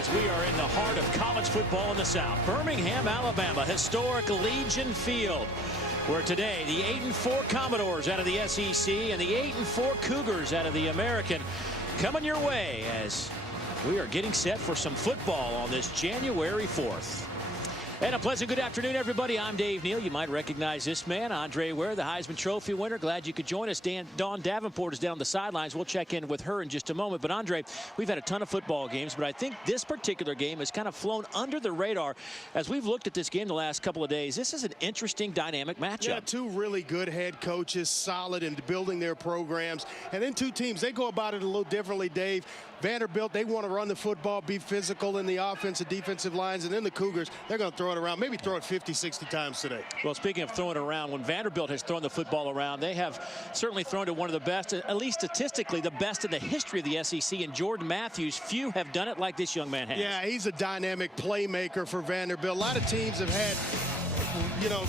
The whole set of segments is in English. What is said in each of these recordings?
as we are in the heart of college football in the South. Birmingham, Alabama, historic Legion Field, where today the 8-4 Commodores out of the SEC and the 8-4 Cougars out of the American coming your way as we are getting set for some football on this January 4th. And a pleasant good afternoon, everybody. I'm Dave Neal. You might recognize this man, Andre Ware, the Heisman Trophy winner. Glad you could join us. Dawn Davenport is down the sidelines. We'll check in with her in just a moment. But, Andre, we've had a ton of football games, but I think this particular game has kind of flown under the radar. As we've looked at this game the last couple of days, this is an interesting, dynamic matchup. Yeah, two really good head coaches, solid in building their programs. And then two teams, they go about it a little differently, Dave. Vanderbilt, they want to run the football, be physical in the offensive, defensive lines. And then the Cougars, they're going to throw it around, maybe throw it 50, 60 times today. Well, speaking of throwing it around, when Vanderbilt has thrown the football around, they have certainly thrown to one of the best, at least statistically, the best in the history of the SEC. And Jordan Matthews, few have done it like this young man has. Yeah, he's a dynamic playmaker for Vanderbilt. A lot of teams have had,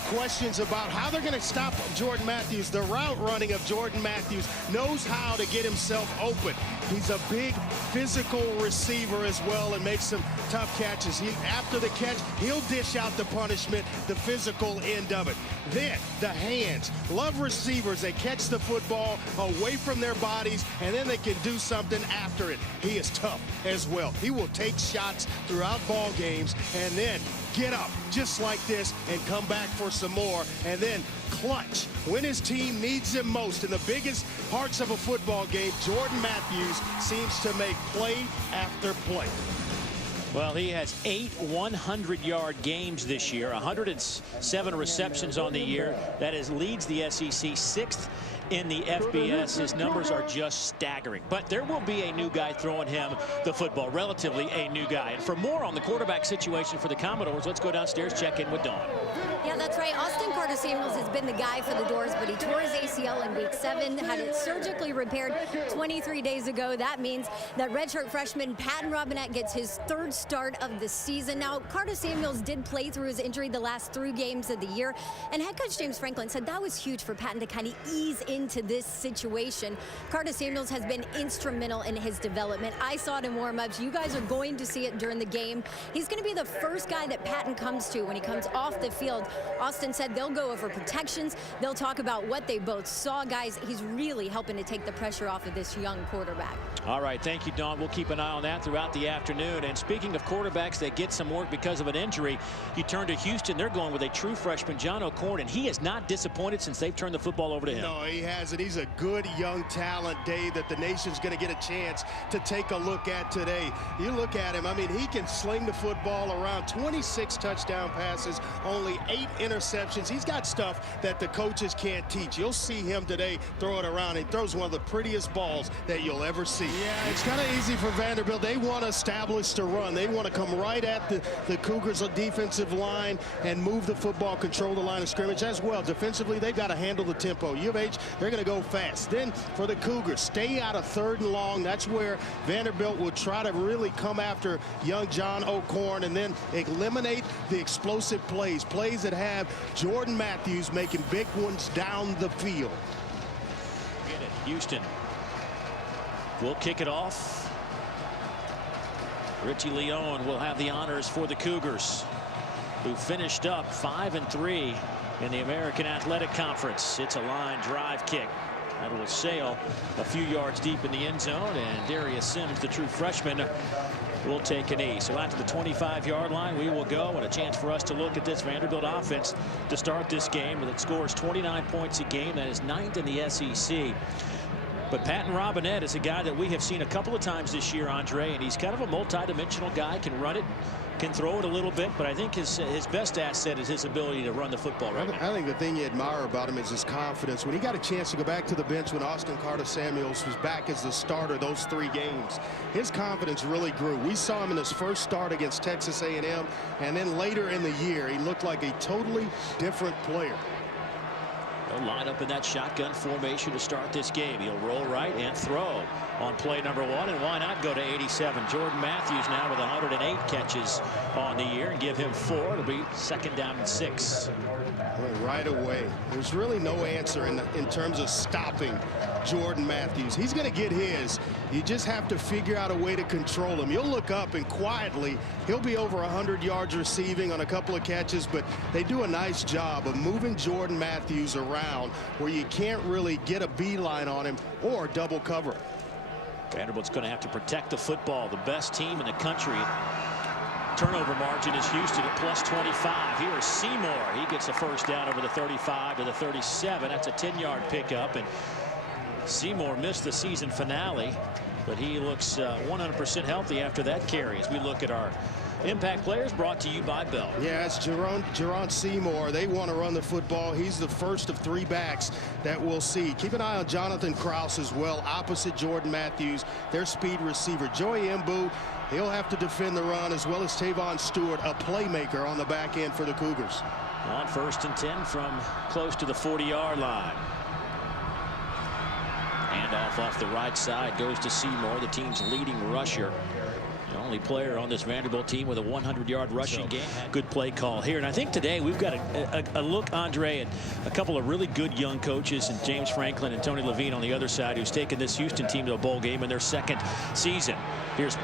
questions about how they're going to stop Jordan Matthews. The route running of Jordan Matthews knows how to get himself open. He's a big physical receiver as well and makes some tough catches. After the catch, he'll dish out the punishment, the physical end of it. Then the hands. Love receivers that catch the football away from their bodies and then they can do something after it. He is tough as well. He will take shots throughout ball games and then get up just like this and come back for some more and then clutch when his team needs him most. In the biggest parts of a football game, Jordan Matthews seems to make play after play. Well, he has 8 100-yard games this year, 107 receptions on the year. That leads the SEC 6th in the FBS. His numbers are just staggering. But there will be a new guy throwing him the football, relatively a new guy. And for more on the quarterback situation for the Commodores, let's go downstairs, check in with Dawn. Yeah, that's right. Austin Carter-Samuels has been the guy for the Doors, but he tore his ACL in week 7, had it surgically repaired 23 days ago. That means that redshirt freshman Patton Robinette gets his 3rd start of the season. Now, Carter-Samuels did play through his injury the last 3 games of the year, and head coach James Franklin said that was huge for Patton to kind of ease into this situation. Carter-Samuels has been instrumental in his development. I saw it in warm-ups. You guys are going to see it during the game. He's going to be the first guy that Patton comes to when he comes off the field. Austin said they'll go over protections. They'll talk about what they both saw. Guys, he's really helping to take the pressure off of this young quarterback. All right, thank you, Dawn. We'll keep an eye on that throughout the afternoon. And speaking of quarterbacks that get some work because of an injury, you turn to Houston. They're going with a true freshman, John O Korn, and he has not disappointed since they've turned the football over to him. No, he hasn't. He's a good young talent, Dave, that the nation's going to get a chance to take a look at today. You look at him, I mean, he can sling the football around. 26 touchdown passes, only 8 interceptions. He's got stuff that the coaches can't teach. You'll see him today throw it around. He throws one of the prettiest balls that you'll ever see. Yeah, it's kind of easy for Vanderbilt. They want to establish the run. They want to come right at the Cougars' defensive line and move the football, control the line of scrimmage as well. Defensively, they've got to handle the tempo. U of H, they're going to go fast. Then for the Cougars, stay out of 3rd and long. That's where Vanderbilt will try to really come after young John O Korn and then eliminate the explosive plays that have Jordan Matthews making big ones down the field. Get it. Houston will kick it off. Richie Leon will have the honors for the Cougars, who finished up 5-3 in the American Athletic Conference. It's a line drive kick that will sail a few yards deep in the end zone, and Darius Sims, the true freshman, will take a knee. So out to the 25-yard line we will go, and a chance for us to look at this Vanderbilt offense to start this game. That scores 29 points a game. That is 9th in the SEC. But Patton Robinette is a guy that we have seen a couple of times this year, Andre, and he's kind of a multi-dimensional guy. Can run it, can throw it a little bit, but I think his best asset is his ability to run the football right now. I think the thing you admire about him is his confidence. When he got a chance to go back to the bench when Austin Carter-Samuels was back as the starter those 3 games, his confidence really grew. We saw him in his first start against Texas A&M, and then later in the year, he looked like a totally different player. He'll line up in that shotgun formation to start this game. He'll roll right and throw on play number 1, and why not go to 87? Jordan Matthews now with 108 catches on the year, and give him 4. It'll be 2nd down and 6. Well, right away, there's really no answer in terms of stopping Jordan Matthews. He's going to get his. You just have to figure out a way to control him. You'll look up and quietly he'll be over 100 yards receiving on a couple of catches, but they do a nice job of moving Jordan Matthews around where you can't really get a beeline on him or double cover. Vanderbilt's going to have to protect the football. The best team in the country. Turnover margin is Houston at +25. Here is Seymour. He gets a 1st down over the 35 to the 37. That's a 10-yard pickup, and Seymour missed the season finale, but he looks 100% healthy after that carry. As we look at our impact players, brought to you by Bell. Yeah, it's Jerron Seymour. They want to run the football. He's the first of 3 backs that we'll see. Keep an eye on Jonathan Krause as well, opposite Jordan Matthews, their speed receiver. Joey Mbu, he'll have to defend the run, as well as Tavon Stewart, a playmaker on the back end for the Cougars. On 1st and 10 from close to the 40-yard line. Handoff off the right side goes to Seymour, the team's leading rusher. The only player on this Vanderbilt team with a 100-yard rushing game. Good play call here. And I think today we've got a look, Andre, at a couple of really good young coaches, and James Franklin and Tony Levine on the other side, who's taken this Houston team to a bowl game in their 2nd season. Here's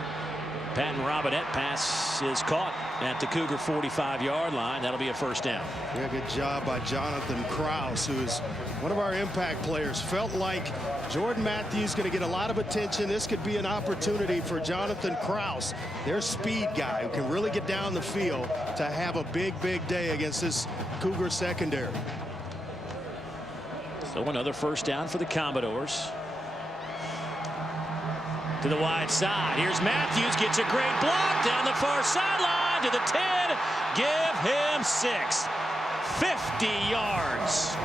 Patton Robinette. Pass is caught at the Cougar 45-yard line. That'll be a 1st down. Yeah, good job by Jonathan Krause, who is one of our impact players. Felt like Jordan Matthews going to get a lot of attention. This could be an opportunity for Jonathan Krause, their speed guy, who can really get down the field, to have a big day against this Cougar secondary. So another 1st down for the Commodores. To the wide side. Here's Matthews, gets a great block down the far sideline to the 10. Give him 6. 50 yards.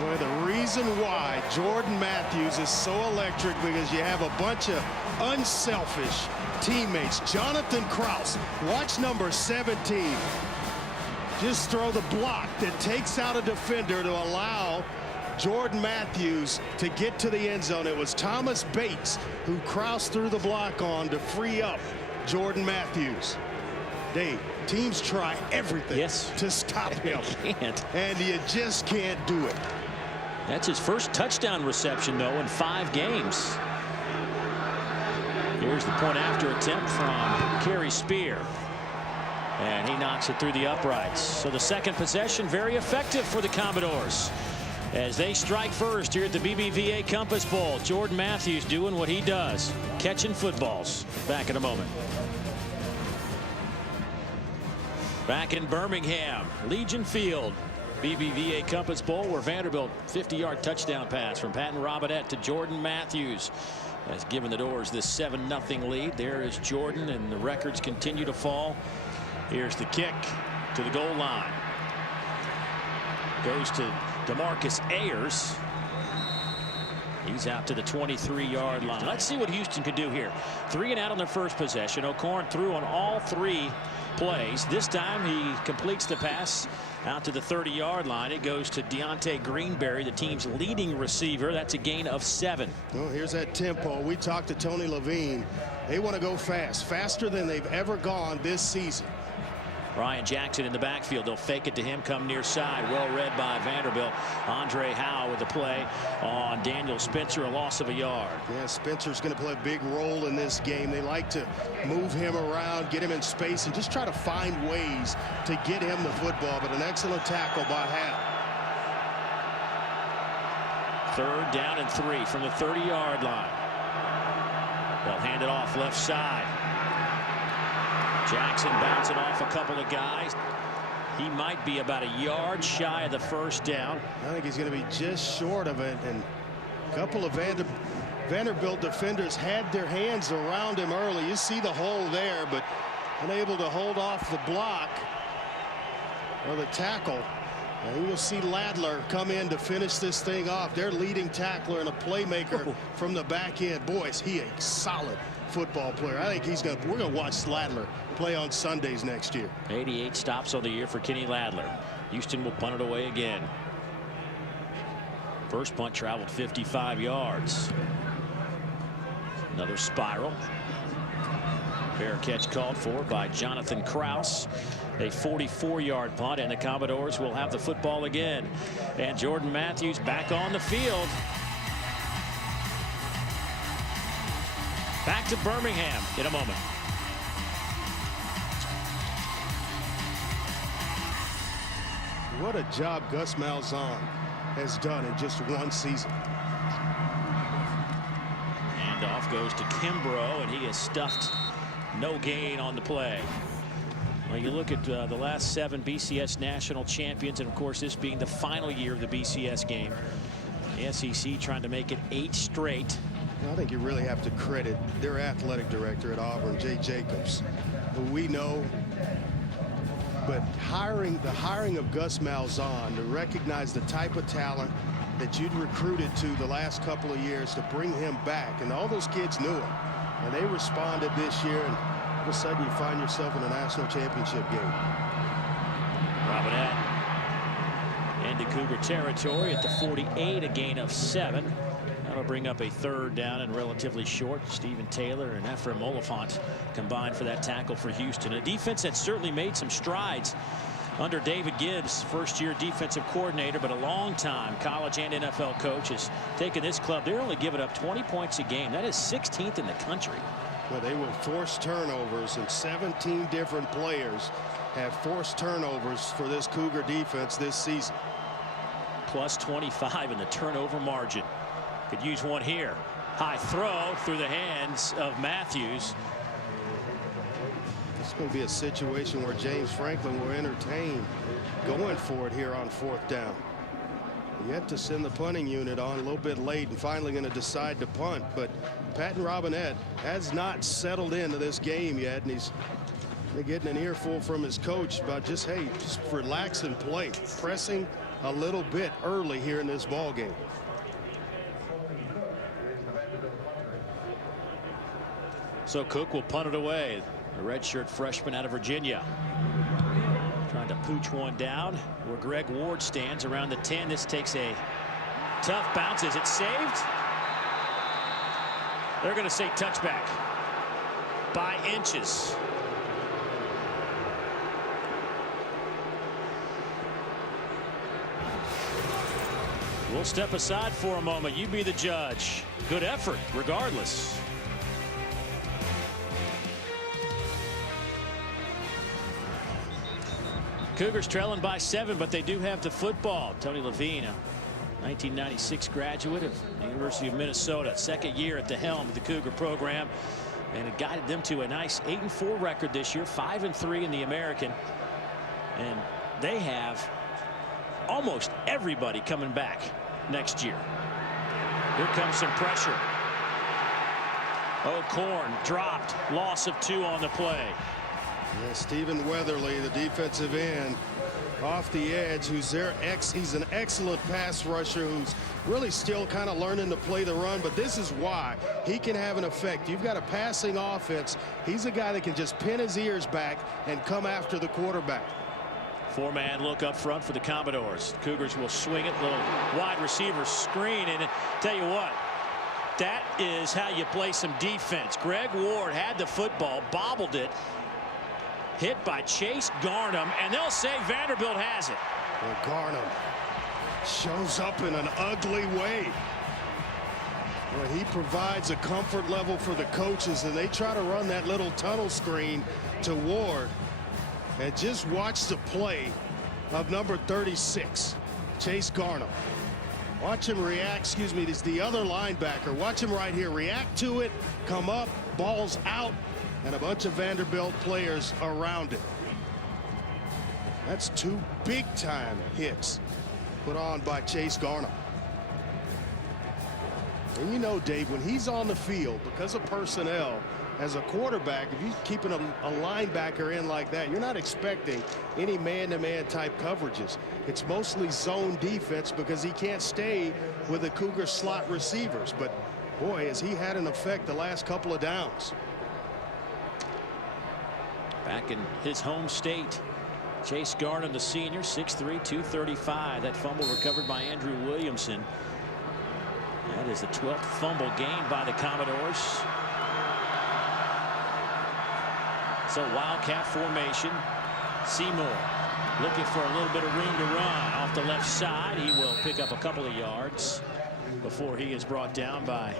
Well, the reason why Jordan Matthews is so electric, because you have a bunch of unselfish teammates. Jonathan Krause, watch number 17. Just throw the block that takes out a defender to allow Jordan Matthews to get to the end zone. It was Thomas Bates who Krause threw the block on to free up Jordan Matthews. Dave, teams try everything to stop him, and you just can't do it. That's his 1st touchdown reception, though, in 5 games. Here's the point after attempt from Kerry Spear, and he knocks it through the uprights. So the 2nd possession, very effective for the Commodores as they strike first here at the BBVA Compass Bowl. Jordan Matthews doing what he does, catching footballs. Back in a moment. Back in Birmingham, Legion Field, BBVA Compass Bowl, where Vanderbilt 50-yard touchdown pass from Patton Robinette to Jordan Matthews has given the Doors this 7-0 lead. There is Jordan, and the records continue to fall. Here's the kick to the goal line. Goes to DeMarcus Ayers. He's out to the 23-yard line. Let's see what Houston could do here. 3 and out on their 1st possession. O'Korn threw on all 3 plays. This time he completes the pass out to the 30-yard line. It goes to Deontay Greenberry, the team's leading receiver. That's a gain of 7. Well, here's that tempo. We talked to Tony Levine. They want to go fast, faster than they've ever gone this season. Ryan Jackson in the backfield. They'll fake it to him, come near side. Well read by Vanderbilt. Andre Howe with the play on Daniel Spencer, a loss of a yard. Yeah, Spencer's going to play a big role in this game. They like to move him around, get him in space, and just try to find ways to get him the football. But an excellent tackle by Howe. 3rd down and 3 from the 30-yard line. They'll hand it off left side. Jackson bouncing off a couple of guys. He might be about a yard shy of the 1st down. I think he's going to be just short of it, and a couple of Vanderbilt defenders had their hands around him early. You see the hole there, but unable to hold off the block or the tackle. And we'll see Ladler come in to finish this thing off. Their leading tackler and a playmaker from the back end. Boy, is he a solid football player. I think we're gonna watch Ladler play on Sundays next year. 88 stops on the year for Kenny Ladler. Houston will punt it away again. First punt traveled 55 yards. Another spiral. Fair catch called for by Jonathan Krause. A 44-yard punt, and the Commodores will have the football again. And Jordan Matthews back on the field. Back to Birmingham in a moment. What a job Gus Malzahn has done in just one season. Handoff goes to Kimbrough, and he has stuffed no gain on the play. Well, you look at the last 7 BCS national champions, and of course this being the final year of the BCS game. The SEC trying to make it 8 straight. I think you really have to credit their athletic director at Auburn, Jay Jacobs, who we know. But the hiring of Gus Malzahn to recognize the type of talent that you'd recruited to the last couple of years to bring him back, and all those kids knew him, and they responded this year, and all of a sudden you find yourself in a national championship game. Robinette into Cougar territory at the 48, a gain of 7. That'll bring up a 3rd down and relatively short. Stephen Taylor and Ephraim Oliphant combined for that tackle for Houston. A defense that certainly made some strides under David Gibbs, first-year defensive coordinator, but a long-time college and NFL coach, has taken this club. They're only giving up 20 points a game. That is 16th in the country. Well, they will force turnovers, and 17 different players have forced turnovers for this Cougar defense this season. Plus 25 in the turnover margin. Could use one here. High throw through the hands of Matthews. It's going to be a situation where James Franklin will entertain going for it here on 4th down. Yet to send the punting unit on a little bit late, and finally going to decide to punt. But Patton Robinette has not settled into this game yet, and he's getting an earful from his coach about just relax and play, pressing a little bit early here in this ball game. So Cook will punt it away. The redshirt freshman out of Virginia. Trying to pooch one down where Greg Ward stands around the 10. This takes a tough bounce. Is it saved? They're going to say touchback by inches. We'll step aside for a moment. You be the judge. Good effort regardless. Cougars trailing by 7, but they do have the football. Tony Levine, a 1996 graduate of the University of Minnesota, 2nd year at the helm of the Cougar program, and it guided them to a nice 8-4 record this year, 5-3 in the American, and they have almost everybody coming back next year. Here comes some pressure. O Korn dropped, loss of 2 on the play. Yeah, Stephen Weatherly, the defensive end, off the edge, he's an excellent pass rusher who's really still kind of learning to play the run, but this is why he can have an effect. You've got a passing offense. He's a guy that can just pin his ears back and come after the quarterback. 4-man look up front for the Commodores. Cougars will swing it, little wide receiver screen, and tell you what, that is how you play some defense. Greg Ward had the football, bobbled it, hit by Chase Garnham, and they'll say Vanderbilt has it. Well, Garnham shows up in an ugly way. Well, he provides a comfort level for the coaches, and they try to run that little tunnel screen to Ward. And just watch the play of number 36, Chase Garnham. Watch him react. Excuse me, this is the other linebacker. Watch him right here. React to it, come up, ball's out, and a bunch of Vanderbilt players around it. That's 2 big-time hits put on by Chase Garnham. And you know, Dave, when he's on the field, because of personnel, as a quarterback, if you're keeping a linebacker in like that, you're not expecting any man-to-man type coverages. It's mostly zone defense because he can't stay with the Cougar slot receivers. But boy, has he had an effect the last couple of downs. Back in his home state, Chase Garnham, the senior, 6'3", 235. That fumble recovered by Andrew Williamson. That is the 12th fumble gained by the Commodores. So Wildcat formation. Seymour looking for a little bit of room to run off the left side. He will pick up a couple of yards before he is brought down by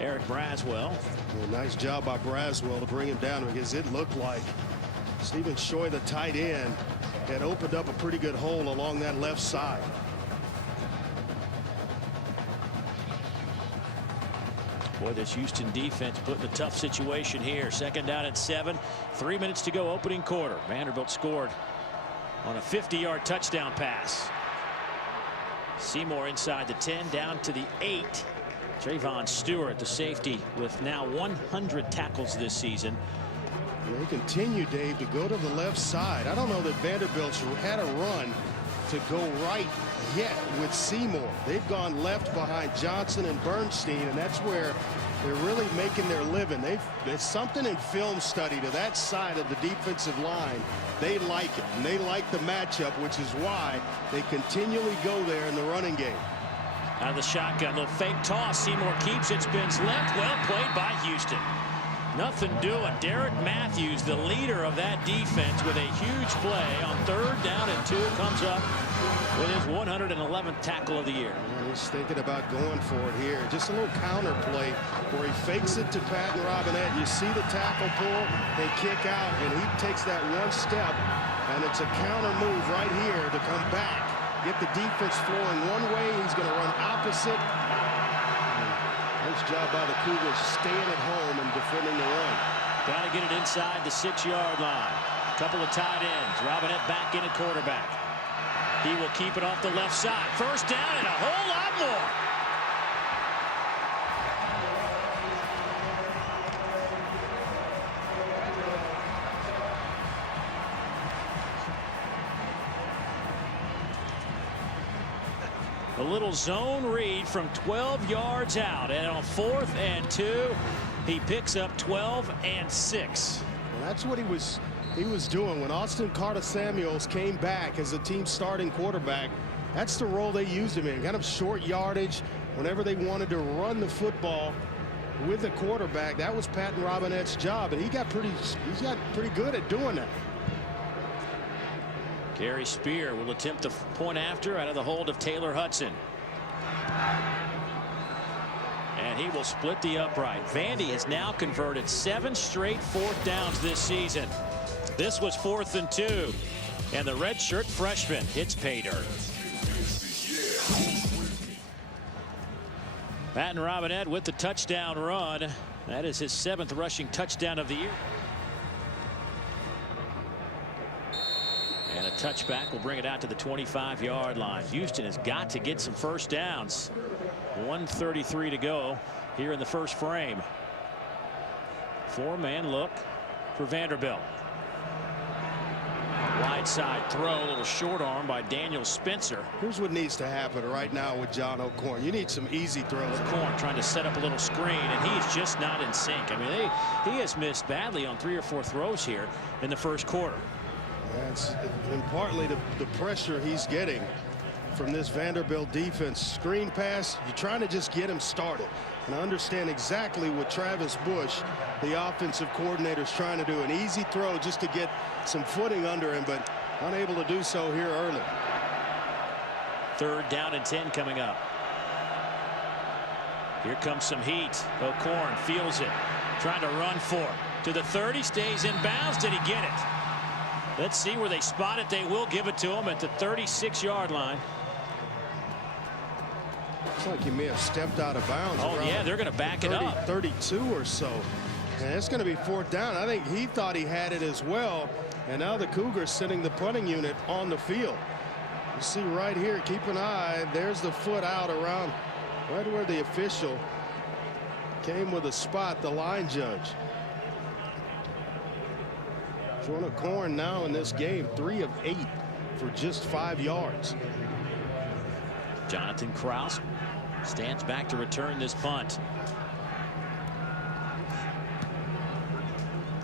Eric Braswell. Well, nice job by Braswell to bring him down, because it looked like Stephen Shoy, the tight end, had opened up a pretty good hole along that left side. Boy, this Houston defense put in a tough situation here. 2nd down and 7. 3 minutes to go, opening quarter. Vanderbilt scored on a 50-yard touchdown pass. Seymour inside the 10, down to the 8. Trayvon Stewart, the safety, with now 100 tackles this season. They continue, Dave, to go to the left side. I don't know that Vanderbilt's had a run to go right yet with Seymour. They've gone left behind Johnson and Bernstein, and that's where they're really making their living. There's something in film study to that side of the defensive line. They like it, and they like the matchup, which is why they continually go there in the running game. Out of the shotgun, little fake toss. Seymour keeps it, spins left. Well played by Houston. Nothing doing. Derek Matthews, the leader of that defense, with a huge play on 3rd down and 2, comes up with his 111th tackle of the year. He's thinking about going for it here. Just a little counter play where he fakes it to Patton Robinette. You see the tackle pull, they kick out, and he takes that one step, and it's a counter move right here to come back, get the defense flowing one way. He's going to run opposite. Nice job by the Cougars staying at home and defending the run. Got to get it inside the 6-yard line. Couple of tight ends. Robinette back in at quarterback. He will keep it off the left side. 1st down and a whole lot more. A little zone read from 12 yards out, and on 4th and 2, he picks up 12 and 6. Well, that's what he was doing when Austin Carter-Samuels came back as the team's starting quarterback. That's the role they used him in, kind of short yardage. Whenever they wanted to run the football with the quarterback, that was Patton Robinette's job, and he's got pretty good at doing that. Gary Spear will attempt the point after out of the hold of Taylor Hudson. And he will split the upright. Vandy has now converted 7 straight 4th downs this season. This was 4th and 2. And the redshirt freshman hits pay dirt. Patton Robinette with the touchdown run. That is his 7th rushing touchdown of the year. And a touchback will bring it out to the 25-yard line. Houston has got to get some 1st downs. 1:33 to go here in the 1st frame. 4-man look for Vanderbilt. Wide side throw, a little short arm by Daniel Spencer. Here's what needs to happen right now with John O Korn. You need some easy throws. Korn trying to set up a little screen, and he's just not in sync. I mean, he has missed badly on 3 or 4 throws here in the 1st quarter. That's and partly the pressure he's getting from this Vanderbilt defense. Screen pass, you're trying to just get him started. And I understand exactly what Travis Bush, the offensive coordinator, is trying to do. An easy throw just to get some footing under him, but unable to do so here early. 3rd down and 10 coming up. Here comes some heat. O'Korn feels it, trying to run for it. To the 30, stays in bounds. Did he get it? Let's see where they spot it. They will give it to him at the 36-yard line. Looks like he may have stepped out of bounds. Oh, yeah, they're going to back it up. 32 or so. And it's going to be 4th down. I think he thought he had it as well. And now the Cougars sending the punting unit on the field. You see right here, keep an eye. There's the foot out around right where the official came with a spot, the line judge. John O Korn now in this game, 3 of 8 for just 5 yards. Jonathan Kraus stands back to return this punt.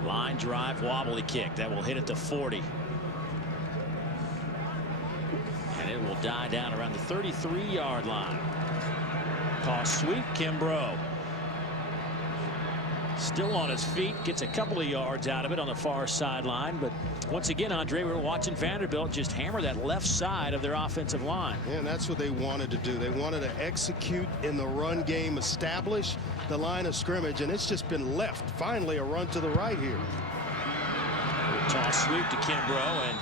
Line drive wobbly kick that will hit at the 40. And it will die down around the 33-yard line. Toss sweep, Kimbrough. Still on his feet, gets a couple of yards out of it on the far sideline. But once again, Andre, we're watching Vanderbilt just hammer that left side of their offensive line. Yeah, and that's what they wanted to do. They wanted to execute in the run game, establish the line of scrimmage, and it's just been left. Finally, a run to the right here. Toss sweep to Kimbrough, and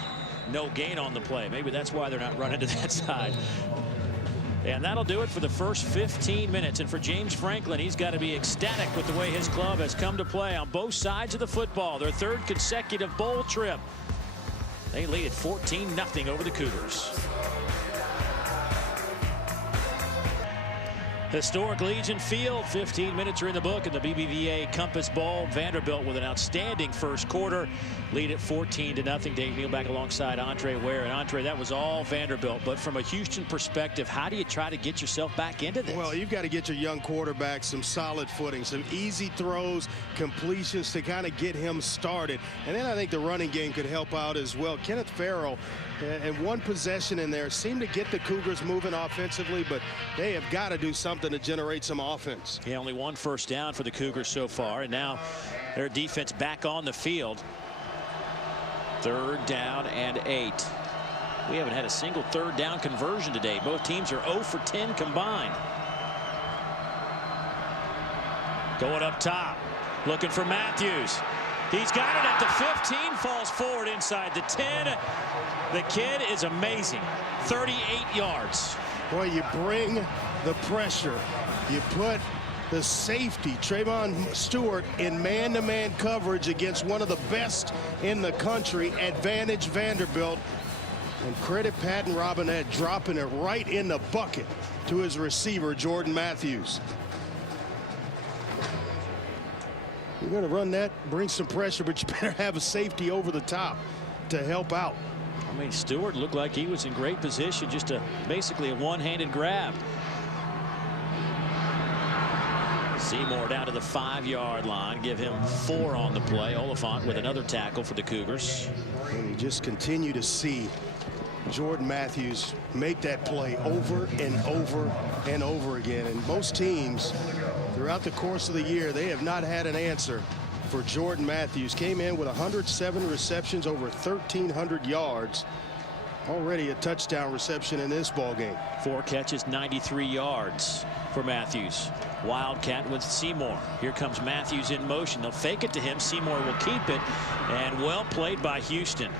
no gain on the play. Maybe that's why they're not running to that side. And that'll do it for the first 15 minutes. And for James Franklin, he's got to be ecstatic with the way his club has come to play on both sides of the football. Their third consecutive bowl trip. They lead at 14-0 over the Cougars. Historic Legion Field. 15 minutes are in the book in the BBVA Compass Bowl. Vanderbilt with an outstanding first quarter. Lead at 14-0. Dave Neal back alongside Andre Ware. And Andre, that was all Vanderbilt. But from a Houston perspective, how do you try to get yourself back into this? Well, you've got to get your young quarterback some solid footing, some easy throws, completions to kind of get him started. And then I think the running game could help out as well. Kenneth Farrell, and one possession in there, seemed to get the Cougars moving offensively, but they have got to do something to generate some offense. Yeah, only one first down for the Cougars so far, and now their defense back on the field. 3rd down and 8. We haven't had a single 3rd down conversion today. Both teams are 0 for 10 combined. Going up top, looking for Matthews. He's got it at the 15, falls forward inside the 10. The kid is amazing. 38 yards. Boy, you bring the pressure. You put the safety, Trayvon Stewart, in man-to-man coverage against one of the best in the country. Advantage Vanderbilt. And credit Patton Robinette dropping it right in the bucket to his receiver, Jordan Matthews. You're going to run that, bring some pressure, but you better have a safety over the top to help out. I mean, Stewart looked like he was in great position, just basically a one-handed grab. Seymour down to the 5-yard line, give him 4 on the play. Oliphant with another tackle for the Cougars. And you just continue to see Jordan Matthews make that play over and over and over again. And most teams throughout the course of the year, they have not had an answer for Jordan Matthews. Came in with 107 receptions, over 1,300 yards. Already a touchdown reception in this ball game. 4 catches, 93 yards for Matthews. Wildcat with Seymour. Here comes Matthews in motion. They'll fake it to him. Seymour will keep it. And well played by Houston.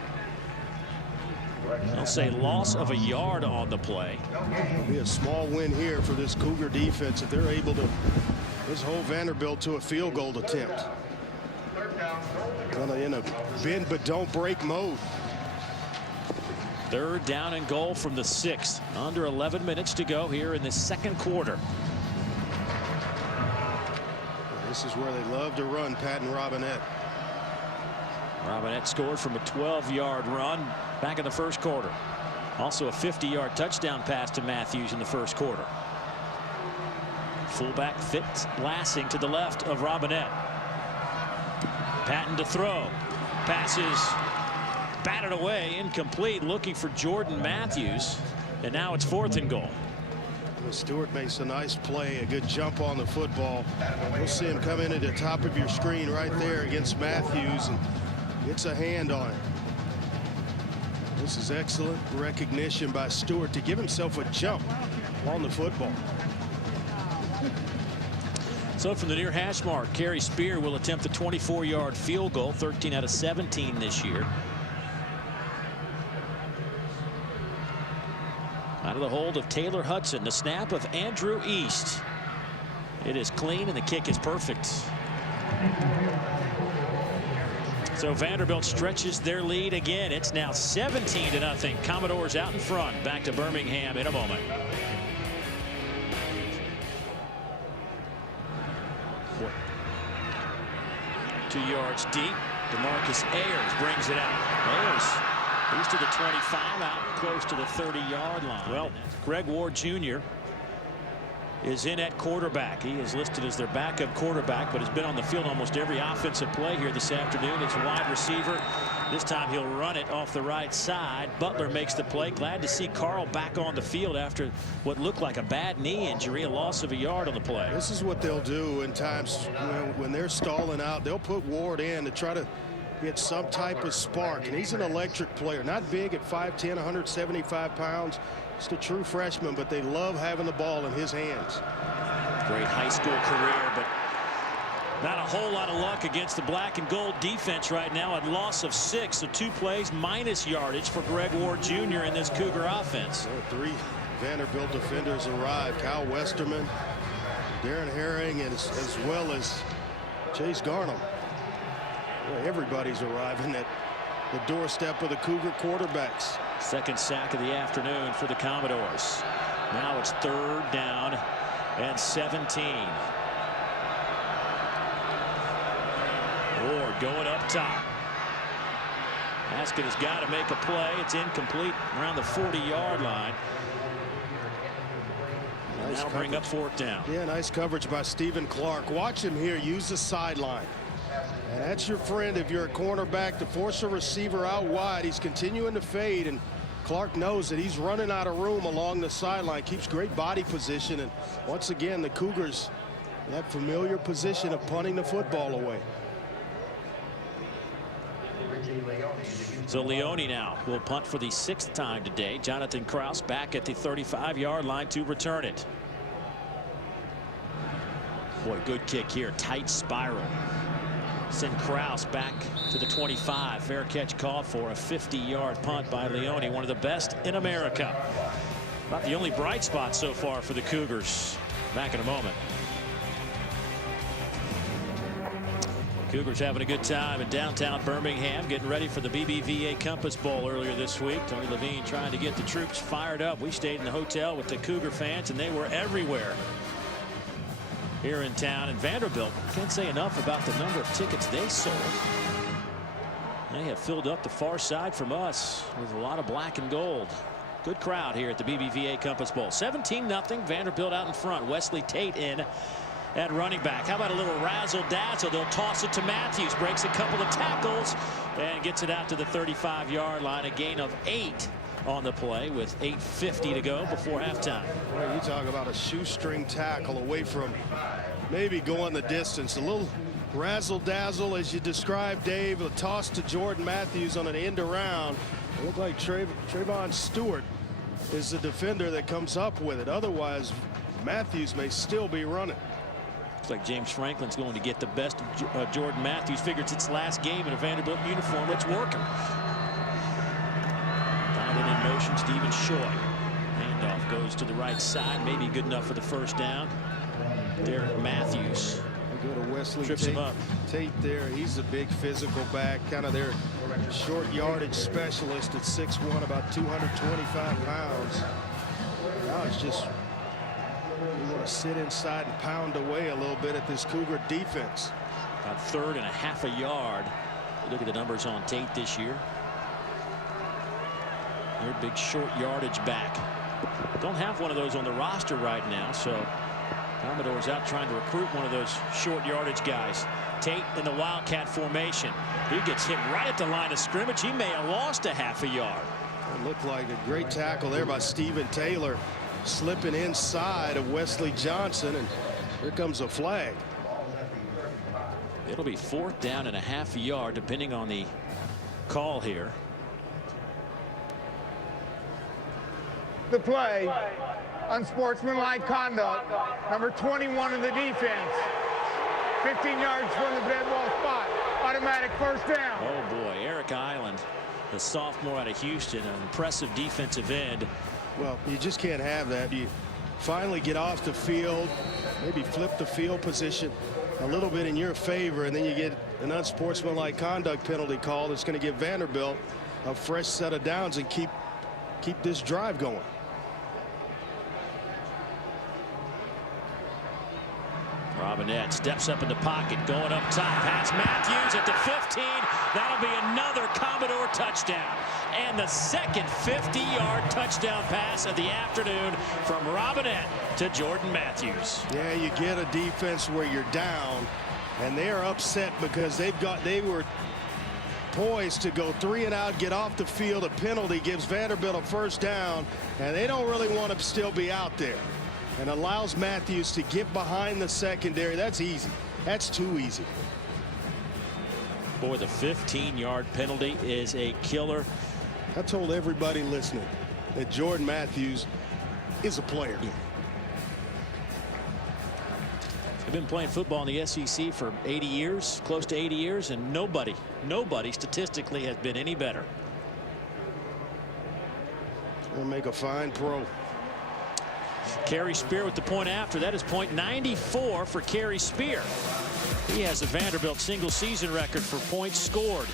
They'll say loss of a yard on the play. It'll be a small win here for this Cougar defense if they're able to just hold Vanderbilt to a field goal attempt. Kind of in a bend but don't break mode. 3rd down and goal from the 6th. Under 11 minutes to go here in the second quarter. This is where they love to run, Patton Robinette. Robinette scored from a 12-yard run back in the first quarter. Also a 50-yard touchdown pass to Matthews in the first quarter. Fullback Fitz Lassing to the left of Robinette. Patton to throw. Passes batted away, incomplete, looking for Jordan Matthews. And now it's 4th and goal. Stewart makes a nice play, a good jump on the football. We'll see him come in at the top of your screen right there against Matthews and gets a hand on it. This is excellent recognition by Stewart to give himself a jump on the football. So from the near hash mark, Kerry Spear will attempt the 24-yard field goal, 13 out of 17 this year. Out of the hold of Taylor Hudson, the snap of Andrew East. It is clean and the kick is perfect. So Vanderbilt stretches their lead again. It's now 17-0. Commodores out in front. Back to Birmingham in a moment. Two yards deep. DeMarcus Ayers brings it out. Ayers, he's to the 25, out close to the 30-yard line. Well, Greg Ward Jr. is in at quarterback. He is listed as their backup quarterback, but has been on the field almost every offensive play here this afternoon. It's wide receiver. This time he'll run it off the right side. Butler makes the play. Glad to see Carl back on the field after what looked like a bad knee injury, a loss of a yard on the play. This is what they'll do in times when they're stalling out. They'll put Ward in to try to get some type of spark, and he's an electric player. Not big at 5'10", 175 pounds. Just a true freshman, but they love having the ball in his hands. Great high school career, but not a whole lot of luck against the black and gold defense right now. A loss of 6, so 2 plays minus yardage for Greg Ward Jr. in this Cougar offense. 3 Vanderbilt defenders arrive. Kyle Westerman, Darren Herring, and as well as Chase Garnham. Well, everybody's arriving at the doorstep of the Cougar quarterbacks. Second sack of the afternoon for the Commodores. Now it's 3rd down and 17. Ward going up top. Haskett has got to make a play. It's incomplete around the 40-yard line. Nice That'll bring up 4th down. Yeah, nice coverage by Stephen Clark. Watch him here use the sideline. And that's your friend if you're a cornerback, to force a receiver out wide. He's continuing to fade, and Clark knows that he's running out of room along the sideline. Keeps great body position, and once again the Cougars in that familiar position of punting the football away. So Leone now will punt for the 6th time today. Jonathan Kraus back at the 35-yard line to return it. Boy, good kick here. Tight spiral. Send Kraus back to the 25. Fair catch called for. A 50-yard punt by Leone, one of the best in America. About the only bright spot so far for the Cougars. Back in a moment. Cougars having a good time in downtown Birmingham, getting ready for the BBVA Compass Bowl earlier this week. Tony Levine trying to get the troops fired up. We stayed in the hotel with the Cougar fans, and they were everywhere here in town. And Vanderbilt, can't say enough about the number of tickets they sold. They have filled up the far side from us with a lot of black and gold. Good crowd here at the BBVA Compass Bowl. 17-0 Vanderbilt out in front. Wesley Tate in at running back. How about a little razzle-dazzle? They'll toss it to Matthews, breaks a couple of tackles and gets it out to the 35-yard line. A gain of 8 on the play with 8:50 to go before halftime. Well, you talk about a shoestring tackle away from maybe going the distance. A little razzle-dazzle as you described, Dave. A toss to Jordan Matthews on an end around. It looked like Trayvon Stewart is the defender that comes up with it. Otherwise, Matthews may still be running. Looks like James Franklin's going to get the best of Jordan Matthews. Figures it's last game in a Vanderbilt uniform. It's working. Diamond in motion, Stephen Shoy. Handoff goes to the right side. Maybe good enough for the 1st down. Derek Matthews. They go to Wesley Trips him up. Tate there. He's a big physical back. Kind of their short yardage specialist at 6'1", about 225 pounds. Now it's just, you want to sit inside and pound away a little bit at this Cougar defense. About 3rd and a half a yard. Look at the numbers on Tate this year. Their big short yardage back. Don't have one of those on the roster right now, so Commodores out trying to recruit one of those short yardage guys. Tate in the Wildcat formation. He gets hit right at the line of scrimmage. He may have lost a half a yard. It looked like a great tackle there by Stephen Taylor, slipping inside of Wesley Johnson, and here comes a flag. It'll be 4th down and a half a yard depending on the call here. The play, unsportsmanlike conduct, number 21 of the defense. 15 yards from the dead ball spot. Automatic 1st down. Oh boy, Eric Island, the sophomore out of Houston, an impressive defensive end. Well, you just can't have that. You finally get off the field, maybe flip the field position a little bit in your favor, and then you get an unsportsmanlike conduct penalty call that's going to give Vanderbilt a fresh set of downs and keep this drive going. Robinette steps up in the pocket, going up top, past Matthews at the 15. That'll be another Commodore touchdown. And the second 50-yard touchdown pass of the afternoon from Robinette to Jordan Matthews. Yeah, you get a defense where you're down, and they're upset because they were poised to go 3 and out, get off the field. A penalty gives Vanderbilt a first down, and they don't really want to still be out there, and allows Matthews to get behind the secondary. That's easy. That's too easy. Boy, the 15-yard penalty is a killer. I told everybody listening that Jordan Matthews is a player. Yeah. I've been playing football in the SEC for 80 years, close to 80 years, and nobody statistically has been any better. We'll make a fine pro. Kerry Spear with the point after. That is point 94 for Kerry Spear. He has a Vanderbilt single season record for points scored.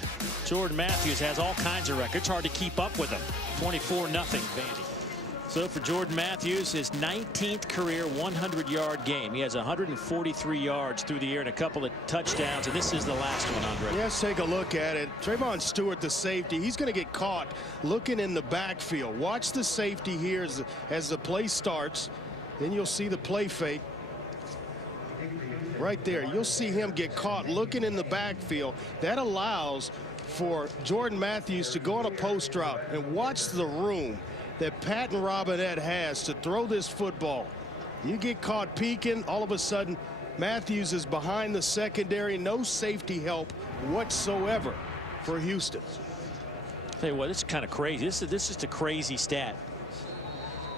Jordan Matthews has all kinds of records. Hard to keep up with him. 24-0 Vandy. So for Jordan Matthews, his 19th career 100-yard game. He has 143 yards through the air and a couple of touchdowns, and this is the last one, Andre. Let's take a look at it. Trayvon Stewart, the safety, he's going to get caught looking in the backfield. Watch the safety here as the play starts. Then you'll see the play fake. Right there, you'll see him get caught looking in the backfield. That allows for Jordan Matthews to go on a post route, and watch the room that Patton Robinette has to throw this football. You get caught peeking, all of a sudden Matthews is behind the secondary. No safety help whatsoever for Houston. Tell you what, this is kind of crazy. This is just a crazy stat.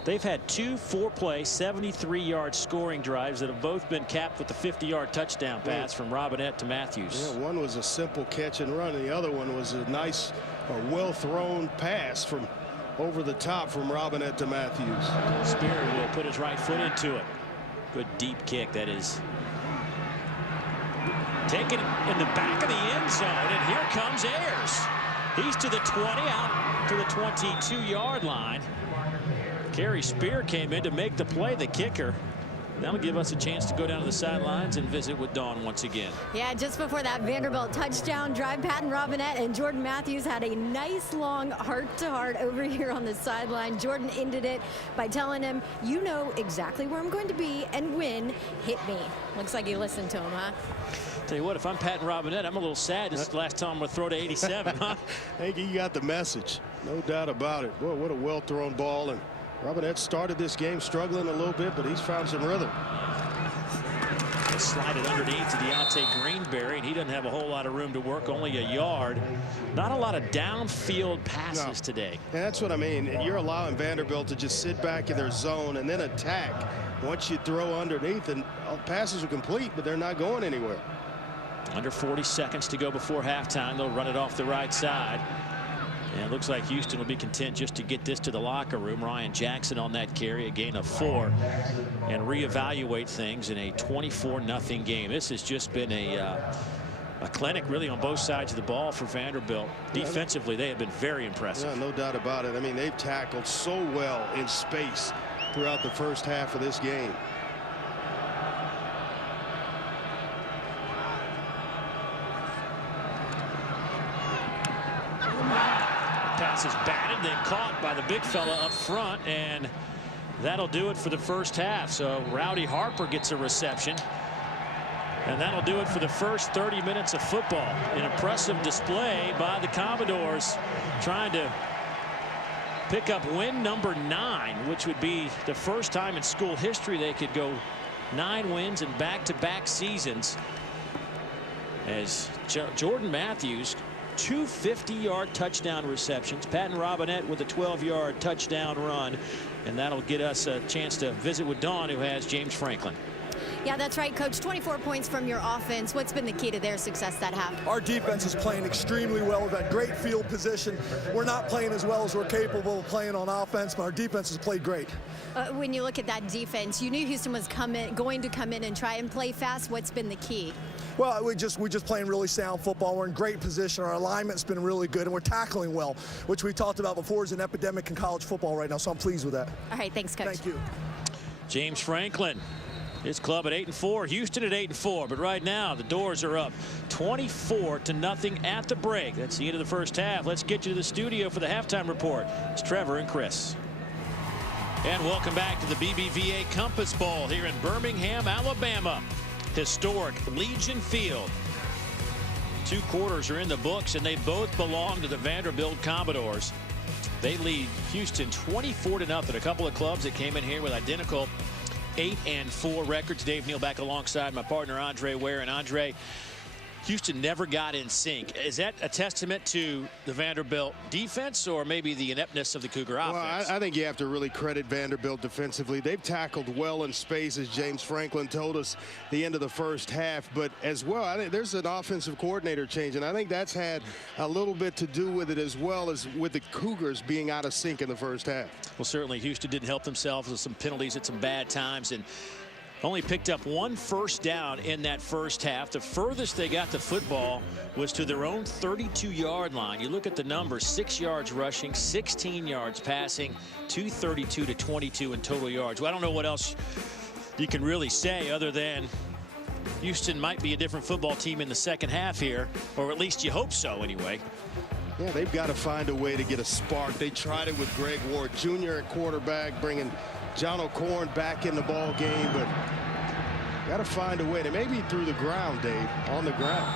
They've had 2 4-play 73-yard scoring drives that have both been capped with the 50-yard touchdown pass from Robinette to Matthews. Yeah, one was a simple catch and run, and the other one was a nice, well-thrown pass from over the top from Robinette to Matthews. Spear will put his right foot into it. Good deep kick. That is taken in the back of the end zone, and here comes Ayers. He's to the 20, out to the 22-yard line. Kerry Spear came in to make the play, the kicker. That'll give us a chance to go down to the sidelines and visit with Dawn once again. Yeah, just before that Vanderbilt touchdown drive, Patton Robinette and Jordan Matthews had a nice long heart-to-heart over here on the sideline. Jordan ended it by telling him, you know exactly where I'm going to be and when, hit me. Looks like he listened to him, huh? Tell you what, if I'm Patton Robinette, I'm a little sad. This is the last time I'm going to throw to 87, huh? I think he got the message. No doubt about it. Boy, what a well-thrown ball. And Robinette started this game struggling a little bit, but he's found some rhythm. Slide it underneath to Deontay Greenberry, and he doesn't have a whole lot of room to work, only a yard. Not a lot of downfield passes today. And that's what I mean. You're allowing Vanderbilt to just sit back in their zone and then attack. Once you throw underneath, and passes are complete, but they're not going anywhere. Under 40 seconds to go before halftime. They'll run it off the right side. And it looks like Houston will be content just to get this to the locker room. Ryan Jackson on that carry, a gain of 4, and reevaluate things in a 24-0 game. This has just been a clinic really on both sides of the ball for Vanderbilt. Defensively, they have been very impressive. Yeah, no doubt about it. I mean, they've tackled so well in space throughout the first half of this game. Pass is batted, then caught by the big fella up front, and that'll do it for the first half. So Rowdy Harper gets a reception, and that'll do it for the first 30 minutes of football. An impressive display by the Commodores, trying to pick up win number 9, which would be the first time in school history they could go 9 wins in back-to-back seasons. As Jordan Matthews, 2 50-yard touchdown receptions. Patton Robinette with a 12-yard touchdown run, and that'll get us a chance to visit with Dawn, who has James Franklin. Yeah, that's right, Coach. 24 points from your offense. What's been the key to their success that half? Our defense is playing extremely well. We've got great field position. We're not playing as well as we're capable of playing on offense, but our defense has played great. When you look at that defense, you knew Houston was going to come in and try and play fast. What's been the key? Well, we're just playing really sound football. We're in great position. Our alignment's been really good, and we're tackling well, which we talked about before is an epidemic in college football right now, so I'm pleased with that. All right, thanks, Coach. Thank you. James Franklin His club at 8-4, Houston at 8-4, but right now the Doors are up 24-0 at the break. That's the end of the first half. Let's get you to the studio for the halftime report. It's Trevor and Chris. And welcome back to the BBVA Compass Bowl here in Birmingham, Alabama. Historic Legion Field. 2 quarters are in the books, and they both belong to the Vanderbilt Commodores. They lead Houston 24-0. A couple of clubs that came in here with identical 8-4 records. Dave Neal back alongside my partner Andre Ware. And Andre, Houston never got in sync. Is that a testament to the Vanderbilt defense or maybe the ineptness of the Cougar offense? Well, I think you have to really credit Vanderbilt defensively. They've tackled well in space, as James Franklin told us the end of the first half. But as well, I think there's an offensive coordinator change, and I think that's had a little bit to do with it, as well as with the Cougars being out of sync in the first half. Well, certainly Houston didn't help themselves with some penalties at some bad times, and only picked up 1 first down in that first half. The furthest they got the football was to their own 32-yard line. You look at the numbers: 6 yards rushing, 16 yards passing, 232 to 22 in total yards. Well, I don't know what else you can really say other than Houston might be a different football team in the second half here, or at least you hope so anyway. Yeah, they've got to find a way to get a spark. They tried it with Greg Ward Jr. at quarterback, bringing John O Korn back in the ball game, but got to find a way. They may be through the ground, Dave, on the ground.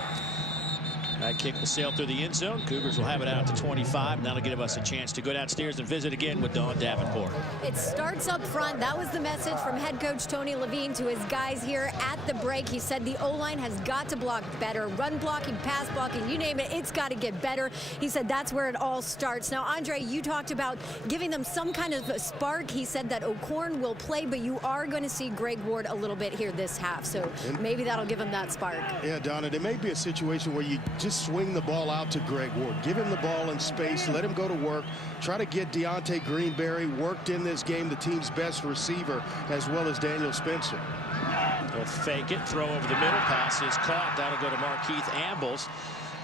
That kick will sail through the end zone. Cougars will have it out to 25. And that'll give us a chance to go downstairs and visit again with Dawn Davenport. It starts up front. That was the message from head coach Tony Levine to his guys here at the break. He said the O-line has got to block better. Run blocking, pass blocking, you name it, it's got to get better. He said that's where it all starts. Now, Andre, you talked about giving them some kind of a spark. He said that O'Korn will play, but you are going to see Greg Ward a little bit here this half. So maybe that'll give him that spark. Yeah, Donna, there may be a situation where you just swing the ball out to Greg Ward. Give him the ball in space. Let him go to work. Try to get Deontay Greenberry worked in this game, the team's best receiver, as well as Daniel Spencer. They'll fake it, throw over the middle, pass is caught. That'll go to Markeith Ambles,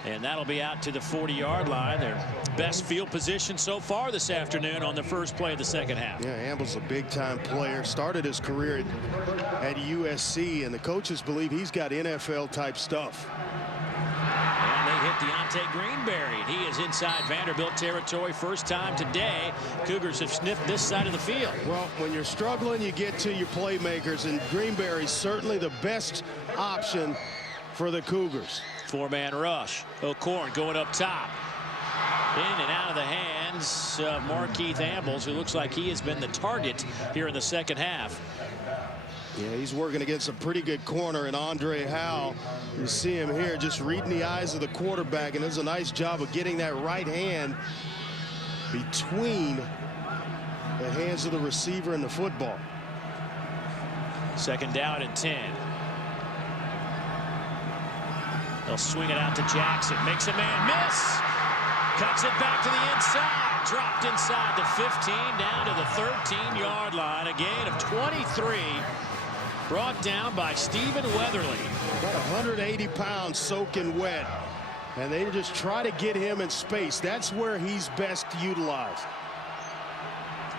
and that'll be out to the 40-yard line. Their best field position so far this afternoon on the first play of the second half. Yeah, Ambles a big-time player. Started his career at USC, and the coaches believe he's got NFL-type stuff. And they hit Deontay Greenberry. He is inside Vanderbilt territory. First time today Cougars have sniffed this side of the field. Well, when you're struggling, you get to your playmakers, and Greenberry's certainly the best option for the Cougars. 4-man rush. O'Korn going up top. In and out of the hands of Markeith Ambles, who looks like he has been the target here in the second half. Yeah, he's working against a pretty good corner in Andre Howell. You see him here just reading the eyes of the quarterback, and does a nice job of getting that right hand between the hands of the receiver and the football. Second down and 10. They'll swing it out to Jackson. Makes a man miss. Cuts it back to the inside. Dropped inside the 15, down to the 13-yard line. A gain of 23. Brought down by Stephen Weatherly. About 180 pounds soaking wet. And they just try to get him in space. That's where he's best utilized.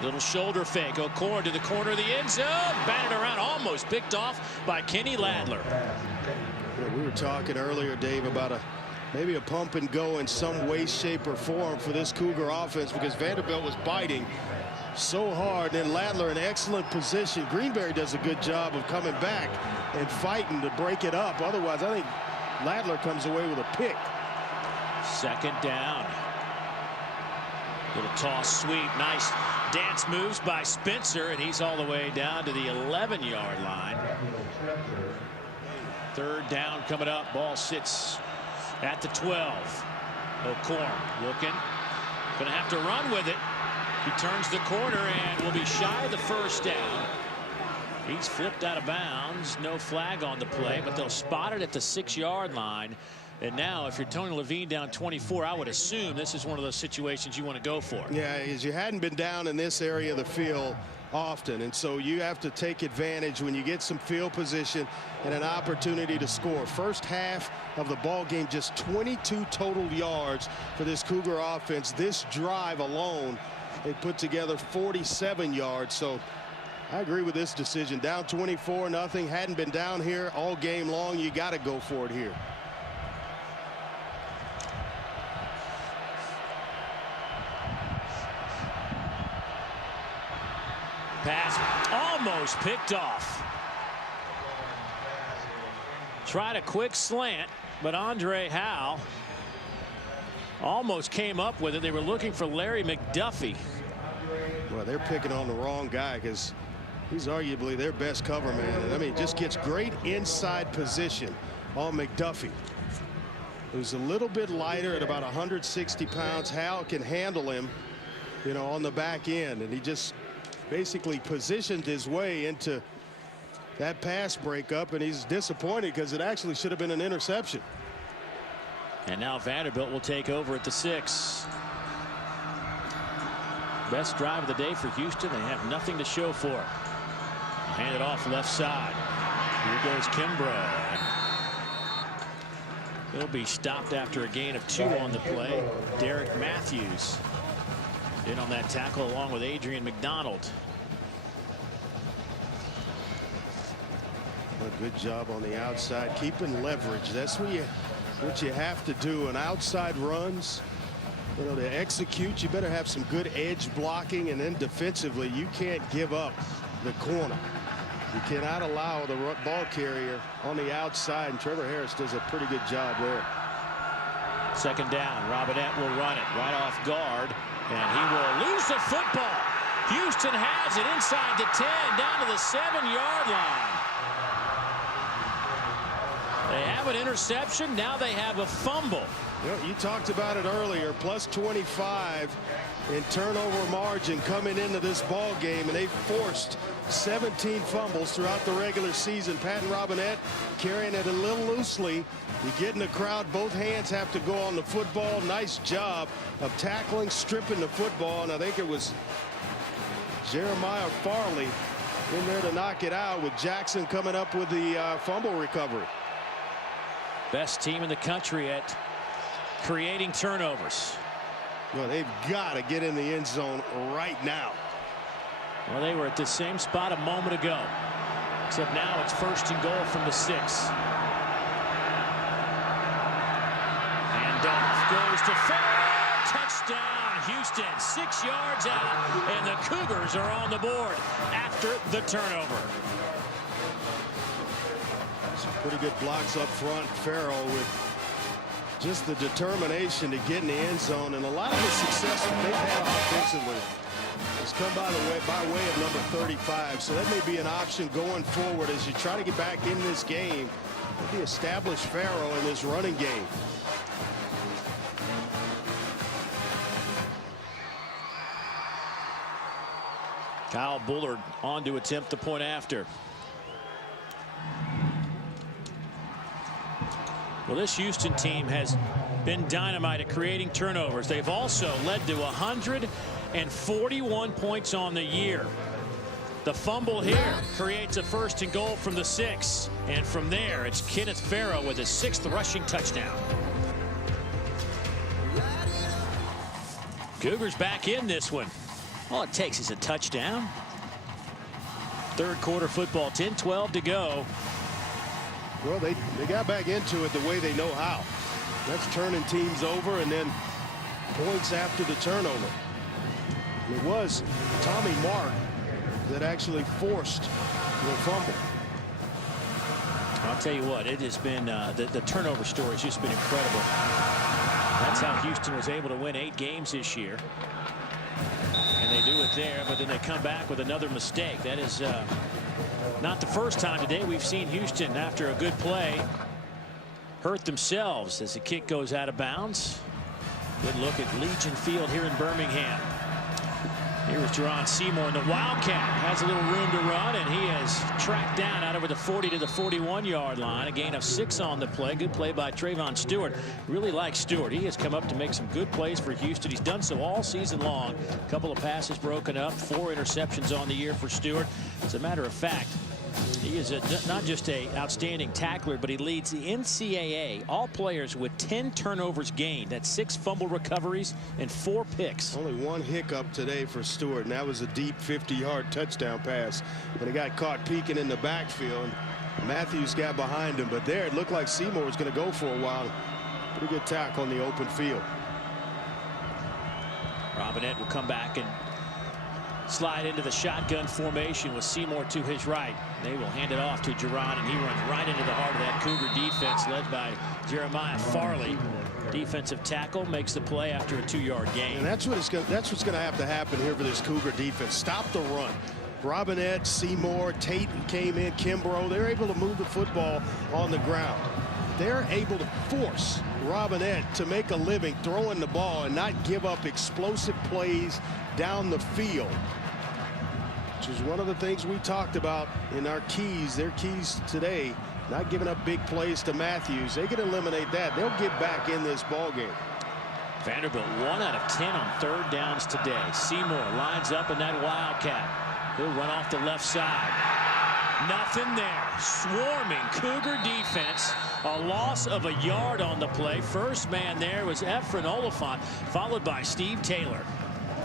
Little shoulder fake. O'Korn to the corner of the end zone. Batted around, almost picked off by Kenny Ladler. Yeah, we were talking earlier, Dave, about maybe a pump and go in some way, shape, or form for this Cougar offense, because Vanderbilt was biting so hard. And then Ladler in excellent position. Greenberry does a good job of coming back and fighting to break it up. Otherwise, I think Ladler comes away with a pick. Second down. Little toss sweep. Nice dance moves by Spencer, and he's all the way down to the 11-yard line. Third down coming up. Ball sits at the 12. O'Korn looking. Going to have to run with it. He turns the corner and will be shy of the first down. He's flipped out of bounds. No flag on the play, but they'll spot it at the 6-yard line. And now, if you're Tony Levine down 24, I would assume this is one of those situations you want to go for. Yeah, as you hadn't been down in this area of the field often, and so you have to take advantage when you get some field position and an opportunity to score. First half of the ball game, just 22 total yards for this Cougar offense. This drive alone, they put together 47 yards. So I agree with this decision. Down 24-0. Hadn't been down here all game long. You got to go for it here. Pass almost picked off. Tried a quick slant, but Andre Howe almost came up with it. They were looking for Larry McDuffie. Well, they're picking on the wrong guy because he's arguably their best cover man. I mean, just gets great inside position on McDuffie, who's a little bit lighter at about 160 pounds. Howe can handle him, you know, on the back end, and he just basically positioned his way into that pass breakup, and he's disappointed because it actually should have been an interception. And now Vanderbilt will take over at the 6. Best drive of the day for Houston. They have nothing to show for it. Hand it off left side. Here goes Kimbrough. He'll be stopped after a gain of 2 on the play. Derek Matthews in on that tackle along with Adrian McDonald. A good job on the outside, keeping leverage. That's what you have to do. And outside runs, you know, to execute, you better have some good edge blocking, and then defensively, you can't give up the corner. You cannot allow the ball carrier on the outside, and Trevor Harris does a pretty good job there. Second down. Robinette will run it right off guard, and he will lose the football. Houston has it inside the 10, down to the 7-yard line. They have an interception. Now they have a fumble. You know, you talked about it earlier. Plus 25 in turnover margin coming into this ball game, and they forced 17 fumbles throughout the regular season. Pat and Robinette carrying it a little loosely. You get in the crowd, both hands have to go on the football. Nice job of tackling, stripping the football, and I think it was Jeremiah Farley in there to knock it out, with Jackson coming up with the fumble recovery. Best team in the country at creating turnovers. Well, they've got to get in the end zone right now. Well, they were at the same spot a moment ago, except now it's 1st and goal from the 6. And off goes to Farrell. Touchdown, Houston. 6 yards out, and the Cougars are on the board after the turnover. Some pretty good blocks up front. Farrell with just the determination to get in the end zone, and a lot of the success that they've had offensively has come by way of number 35. So that may be an option going forward as you try to get back in this game. Maybe establish Farrell in this running game. Kyle Bullard on to attempt the point after. Well, this Houston team has been dynamite at creating turnovers. They've also led to 141 points on the year. The fumble here creates a 1st and goal from the 6. And from there, it's Kenneth Farrell with his 6th rushing touchdown. Cougars back in this one. All it takes is a touchdown. 3rd quarter football, 10-12 to go. Well, they got back into it the way they know how. That's turning teams over and then points after the turnover. It was Tommy Mark that actually forced the fumble. I'll tell you what, it has been the turnover story has just been incredible. That's how Houston was able to win 8 games this year. And they do it there, but then they come back with another mistake. That is not the first time today we've seen Houston, after a good play, hurt themselves as the kick goes out of bounds. Good look at Legion Field here in Birmingham. Here is Jerron Seymour, and the Wildcat has a little room to run, and he is tracked down out over the 40 to the 41-yard line. A gain of 6 on the play. Good play by Trayvon Stewart. Really like Stewart. He has come up to make some good plays for Houston. He's done so all season long. A couple of passes broken up, 4 interceptions on the year for Stewart. As a matter of fact, He is not just an outstanding tackler, but he leads the NCAA all players with 10 turnovers gained. That's 6 fumble recoveries and 4 picks. Only one hiccup today for Stewart, and that was a deep 50-yard touchdown pass. But he got caught peeking in the backfield. Matthews got behind him, but there it looked like Seymour was going to go for a while. Pretty good tackle on the open field. Robinette will come back and slide into the shotgun formation with Seymour to his right. They will hand it off to Geron, and he runs right into the heart of that Cougar defense led by Jeremiah Farley. Defensive tackle makes the play after a 2-yard gain. And that's what's going to have to happen here for this Cougar defense. Stop the run. Robinette, Seymour, Tate came in, Kimbrough. They're able to move the football on the ground. They're able to force Robinette to make a living throwing the ball and not give up explosive plays down the field, which is one of the things we talked about in our keys. Their keys today, not giving up big plays to Matthews. They can eliminate that. They'll get back in this ball game. Vanderbilt 1 out of 10 on 3rd downs today. Seymour lines up in that Wildcat. He'll run off the left side. Nothing there. Swarming Cougar defense. A loss of a yard on the play. First man there was Efren Oliphant, followed by Steve Taylor.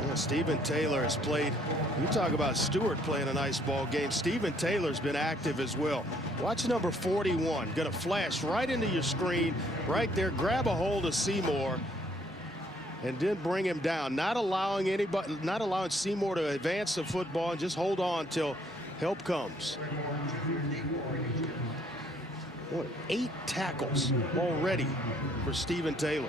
Yeah, Stephen Taylor has played. You talk about Stewart playing a nice ball game. Stephen Taylor's been active as well. Watch number 41. Going to flash right into your screen right there. Grab a hold of Seymour and then bring him down. Not allowing Seymour to advance the football and just hold on till help comes. Boy, 8 tackles already for Stephen Taylor.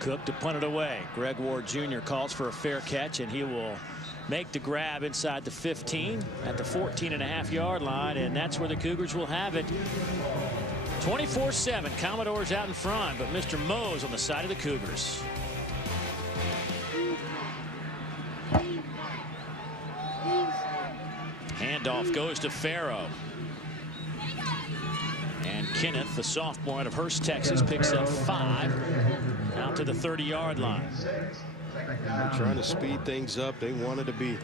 Cook to punt it away. Greg Ward Jr. calls for a fair catch, and he will make the grab inside the 15 at the 14.5-yard line, and that's where the Cougars will have it. 24-7. Commodores out in front, but Mr. Mose on the side of the Cougars. Handoff goes to Farrow. And Kenneth, the sophomore out of Hurst, Texas, picks up 5 out to the 30-yard line. They're trying to speed things up. They wanted to be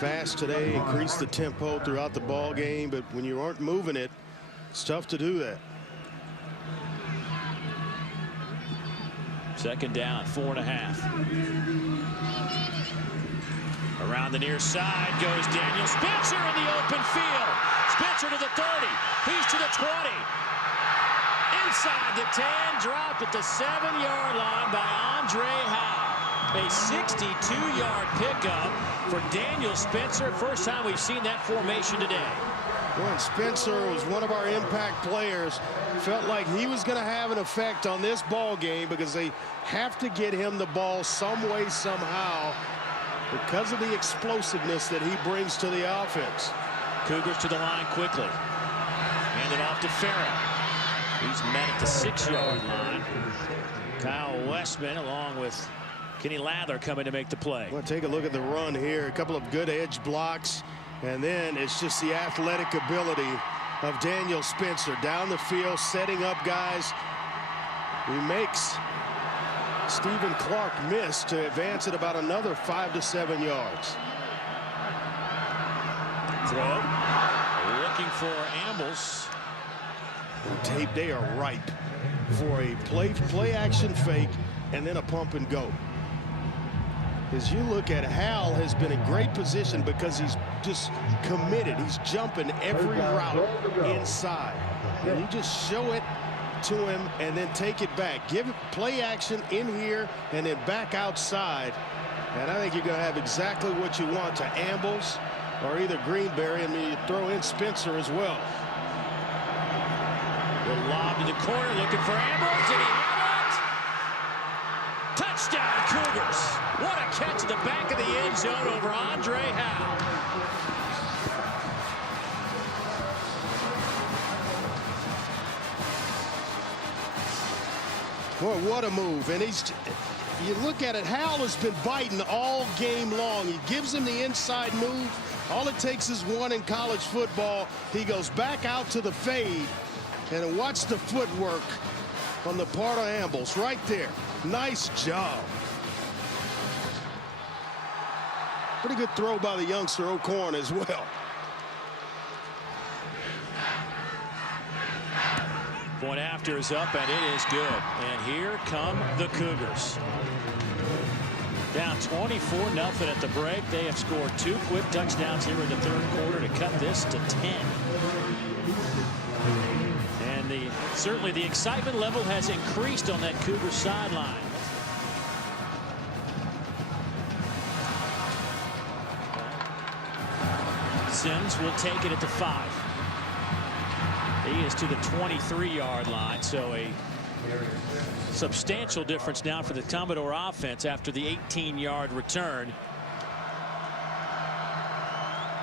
fast today, increase the tempo throughout the ball game, but when you aren't moving it, it's tough to do that. 2nd down, 4.5. Around the near side goes Daniel Spencer in the open field. Spencer to the 30. He's to the 20. Inside the 10, dropped at the 7-yard line by Andre Howe. A 62-yard pickup for Daniel Spencer. First time we've seen that formation today. Well, Spencer was one of our impact players. Felt like he was going to have an effect on this ball game because they have to get him the ball some way, somehow, because of the explosiveness that he brings to the offense. Cougars to the line quickly. Handed off to Farrow. He's met at the 6-yard line. Kyle Westman along with Kenny Lather coming to make the play. Well, take a look at the run here. A couple of good edge blocks. And then it's just the athletic ability of Daniel Spencer down the field, setting up guys. He makes Stephen Clark miss to advance it about another 5 to 7 yards. Throw. Looking for Ambles. Tape, they are ripe for a play action fake and then a pump and go. As you look at Hal has been in great position because he's just committed. He's jumping every route inside. And you just show it to him and then take it back. Give it play action in here and then back outside. And I think you're going to have exactly what you want to Ambles or either Greenberry, and you throw in Spencer as well. The lob to the corner looking for Ambles, and he had it! Touchdown Cougars. What a catch at the back of the end zone over Andre Howe. Boy, what a move. And you look at it, Hal has been biting all game long. He gives him the inside move. All it takes is one in college football. He goes back out to the fade. And watch the footwork on the part of Ambles right there. Nice job. Pretty good throw by the youngster O Korn as well. Point after is up, and it is good. And here come the Cougars. Down 24-0 at the break. They have scored 2 quick touchdowns here in the third quarter to cut this to 10. And certainly the excitement level has increased on that Cougar sideline. Sims will take it at the 5. He is to the 23-yard line, so a substantial difference now for the Commodore offense after the 18-yard return.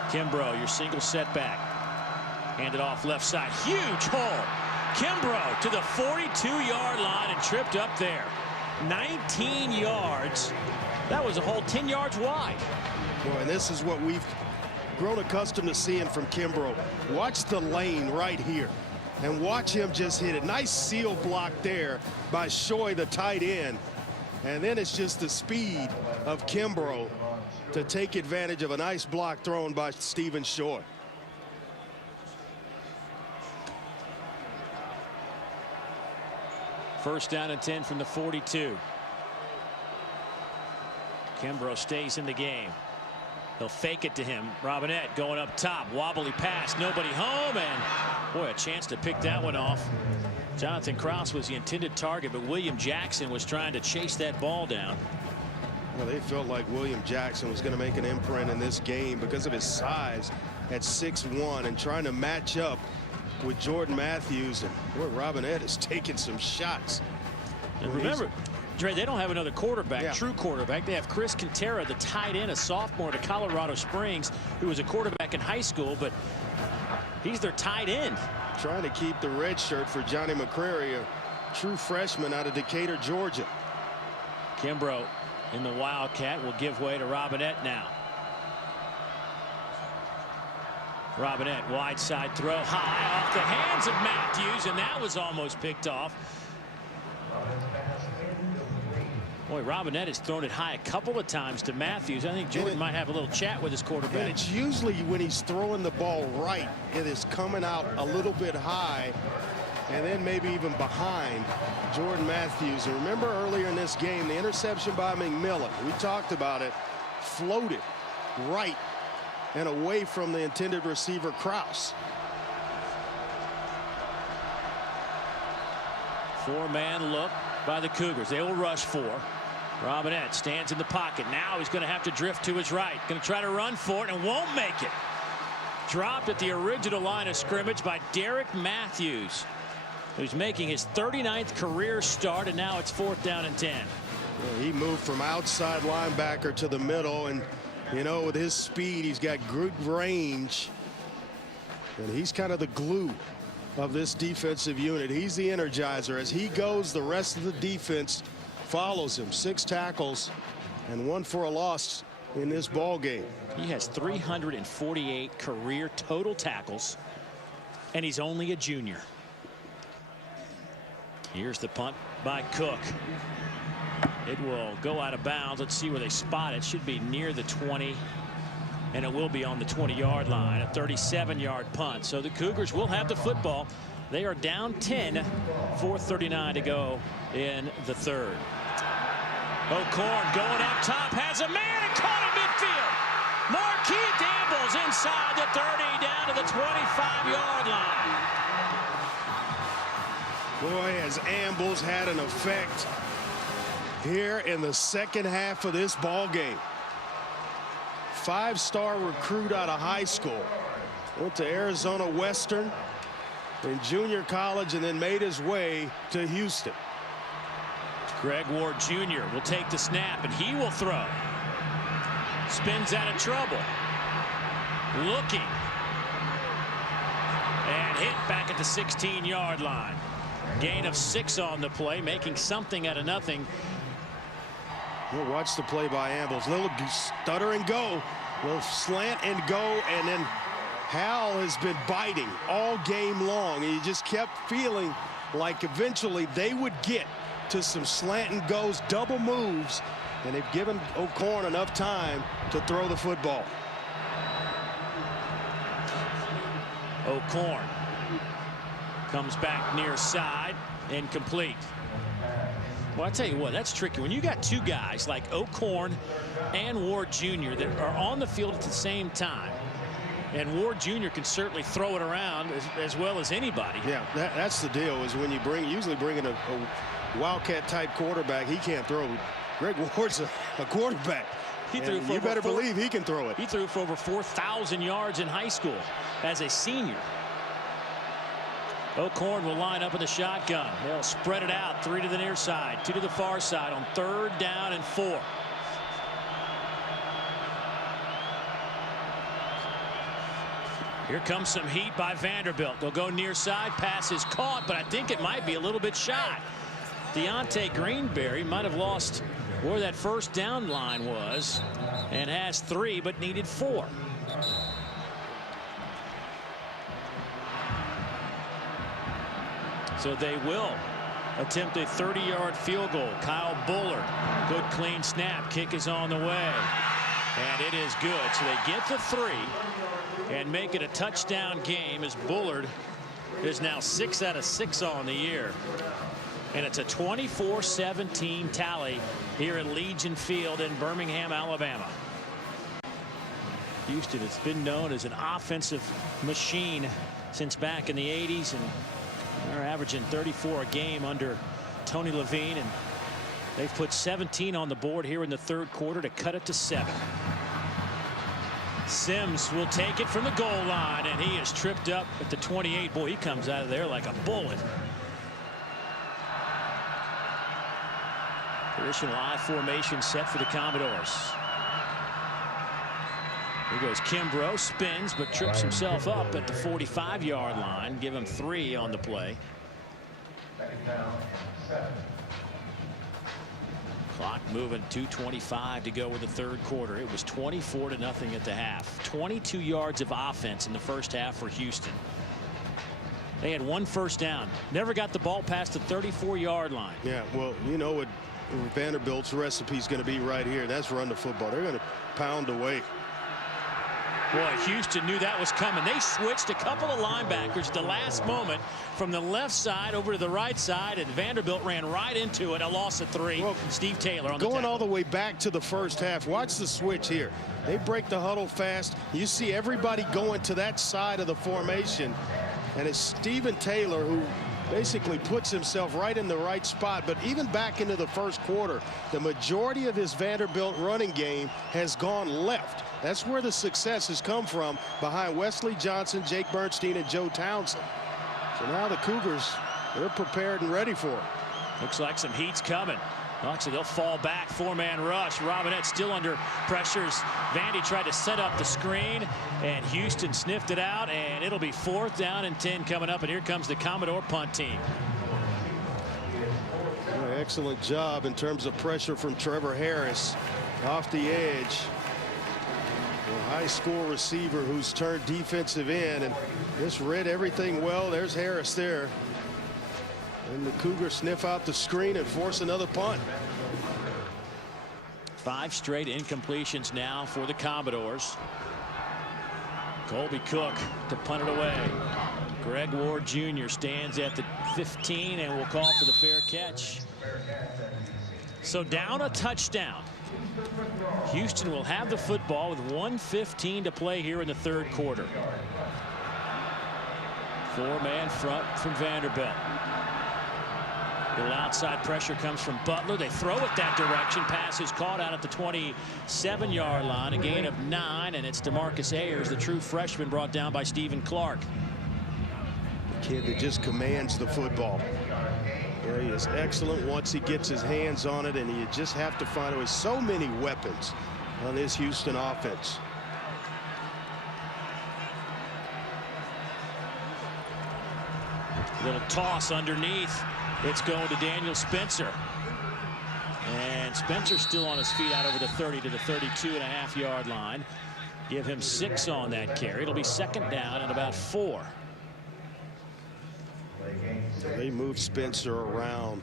Kimbrough, your single setback. Handed off left side. Huge hole. Kimbrough to the 42-yard line and tripped up there. 19 yards. That was a hole 10 yards wide. Boy, and this is what we've grown accustomed to seeing from Kimbrough. Watch the lane right here and watch him just hit it. Nice seal block there by Shoy, the tight end. And then it's just the speed of Kimbrough to take advantage of a nice block thrown by Stephen Shoy. First down and 10 from the 42. Kimbrough stays in the game. They'll fake it to him. Robinette going up top. Wobbly pass. Nobody home. And boy, a chance to pick that one off. Jonathan Krause was the intended target, but William Jackson was trying to chase that ball down. Well, they felt like William Jackson was going to make an imprint in this game because of his size at 6'1" and trying to match up with Jordan Matthews. And boy, Robinette is taking some shots. And remember, Dre, they don't have another quarterback, Yeah. true quarterback. They have Chris Quintera, the tight end, a sophomore to Colorado Springs, who was a quarterback in high school, but he's their tight end. Trying to keep the red shirt for Johnny McCrary, a true freshman out of Decatur, Georgia. Kimbrough in the Wildcat will give way to Robinette now. Robinette, wide side throw, high off the hands of Matthews, and that was almost picked off. Boy, Robinette has thrown it high a couple of times to Matthews. I think Jordan might have a little chat with his quarterback. And it's usually when he's throwing the ball right, it is coming out a little bit high and then maybe even behind Jordan Matthews. And remember earlier in this game, the interception by McMillan, we talked about it, floated right and away from the intended receiver, Krause. 4-man look by the Cougars. They will rush 4. Robinette stands in the pocket. Now he's going to have to drift to his right. Going to try to run for it and won't make it. Dropped at the original line of scrimmage by Derek Matthews, who's making his 39th career start, and now it's 4th down and 10. Well, he moved from outside linebacker to the middle, and you know, with his speed, he's got good range, and he's kind of the glue of this defensive unit. He's the energizer. As he goes, the rest of the defense follows him. 6 tackles and 1 for a loss in this ball game. He has 348 career total tackles, and he's only a junior. Here's the punt by Cook. It will go out of bounds. Let's see where they spot it. Should be near the 20, and it will be on the 20-yard line. A 37-yard punt. So the Cougars will have the football. They are down 10, 4:39 to go in the third. O'Korn going up top, has a man and caught in midfield. Markeith Ambles inside the 30, down to the 25-yard line. Boy, has Ambles had an effect here in the second half of this ball game. 5-star recruit out of high school. Went to Arizona Western in junior college and then made his way to Houston. Greg Ward Jr. will take the snap, and he will throw. Spins out of trouble. Looking. And hit back at the 16-yard line. Gain of 6 on the play, making something out of nothing. We'll watch the play by Ambles. Little stutter and go. Little slant and go, and then Hal has been biting all game long. He just kept feeling like eventually they would get to some slant and goes, double moves, and they've given O Korn enough time to throw the football. O Korn comes back near side, incomplete. Well, I tell you what, that's tricky when you got two guys like O Korn and Ward Jr. that are on the field at the same time. And Ward Jr. can certainly throw it around as well as anybody. Yeah, that's the deal, is when you usually bring in a Wildcat type quarterback, he can't throw. Greg Ward's a quarterback. You better believe he can throw it. He threw for over 4,000 yards in high school as a senior. O Korn will line up in the shotgun. They'll spread it out, 3 to the near side, 2 to the far side on 3rd down and 4. Here comes some heat by Vanderbilt. They'll go near side. Pass is caught, but I think it might be a little bit shot. Deontay Greenberry might have lost where that first down line was and has 3 but needed 4. So they will attempt a 30-yard field goal. Kyle Bullard, good clean snap. Kick is on the way, and it is good. So they get to 3 and make it a touchdown game, as Bullard is now 6 out of 6 on the year. And it's a 24-17 tally here at Legion Field in Birmingham, Alabama. Houston has been known as an offensive machine since back in the 80s, and they're averaging 34 a game under Tony Levine, and they've put 17 on the board here in the 3rd quarter to cut it to 7. Sims will take it from the goal line, and he is tripped up at the 28. Boy, he comes out of there like a bullet. Traditional I formation set for the Commodores. Here goes Kimbrough, spins but trips himself up at the 45-yard line. Give him 3 on the play. Clock moving, 2:25 to go with the 3rd quarter. It was 24-0 at the half. 22 yards of offense in the first half for Houston. They had 1 first down. Never got the ball past the 34-yard line. Yeah, well, you know what Vanderbilt's recipe is going to be right here. That's run the football. They're going to pound away. Boy, Houston knew that was coming. They switched a couple of linebackers at the last moment from the left side over to the right side, and Vanderbilt ran right into it. A loss of 3. Well, Steve Taylor on the going tackle. all the way back to the first half. Watch the switch here. They break the huddle fast. You see everybody going to that side of the formation, and it's Stephen Taylor who basically puts himself right in the right spot. But even back into the first quarter, the majority of his Vanderbilt running game has gone left. That's where the success has come from, behind Wesley Johnson, Jake Bernstein, and Joe Townsend. So now the Cougars, they're prepared and ready for it. Looks like some heat's coming. Actually, they'll fall back. 4-man rush. Robinette still under pressures. Vandy tried to set up the screen, and Houston sniffed it out, and it'll be 4th down and 10 coming up. And here comes the Commodore punt team. Excellent job in terms of pressure from Trevor Harris off the edge. A high school receiver who's turned defensive end and just read everything well. There's Harris there. And the Cougars sniff out the screen and force another punt. 5 straight incompletions now for the Commodores. Colby Cook to punt it away. Greg Ward Jr. stands at the 15 and will call for the fair catch. So down a touchdown. Houston will have the football with 1:15 to play here in the 3rd quarter. 4-man front from Vanderbilt. A little outside pressure comes from Butler. They throw it that direction. Pass is caught out at the 27-yard line. A gain of 9, and it's DeMarcus Ayers, the true freshman, brought down by Stephen Clark. The kid that just commands the football. Yeah, he is excellent once he gets his hands on it, and you just have to find out. So many weapons on this Houston offense. Little toss underneath. It's going to Daniel Spencer. And Spencer still on his feet out over the 30 to the 32.5-yard line. Give him 6 on that carry. It'll be 2nd down and about 4. They move Spencer around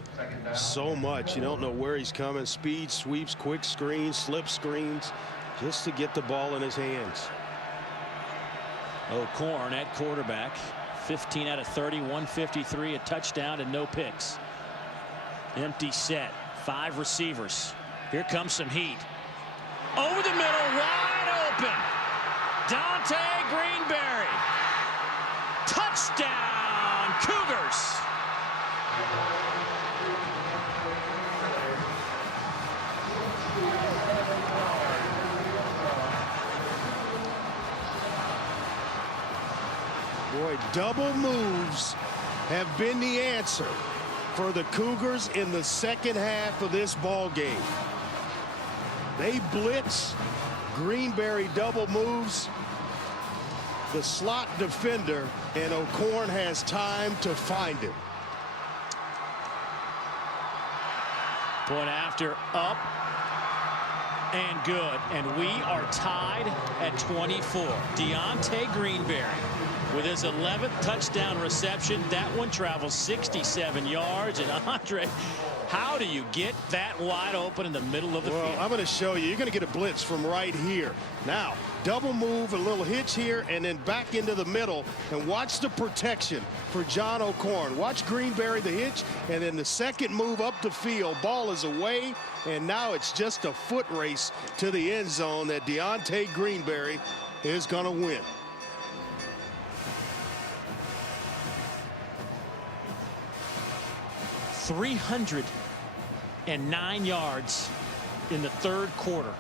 so much. You don't know where he's coming. Speed sweeps, quick screens, slip screens, just to get the ball in his hands. O Korn at quarterback. 15 out of 30, 153, a touchdown and no picks. Empty set, 5 receivers. Here comes some heat. Over the middle, wide open. Dante Greenberry. Touchdown, Cougars. Boy, double moves have been the answer for the Cougars in the second half of this ball game. They blitz, Greenberry double moves the slot defender, and O Korn has time to find him. Point after, up and good, and we are tied at 24. Deontay Greenberry with his 11th touchdown reception. That one travels 67 yards. And Andre, how do you get that wide open in the middle of the field? I'm going to show you. You're going to get a blitz from right here. Now, double move, a little hitch here, and then back into the middle. And watch the protection for John O Korn. Watch Greenberry, the hitch, and then the second move up the field. Ball is away, and now it's just a foot race to the end zone that Deontay Greenberry is going to win. .309 yards in the third quarter.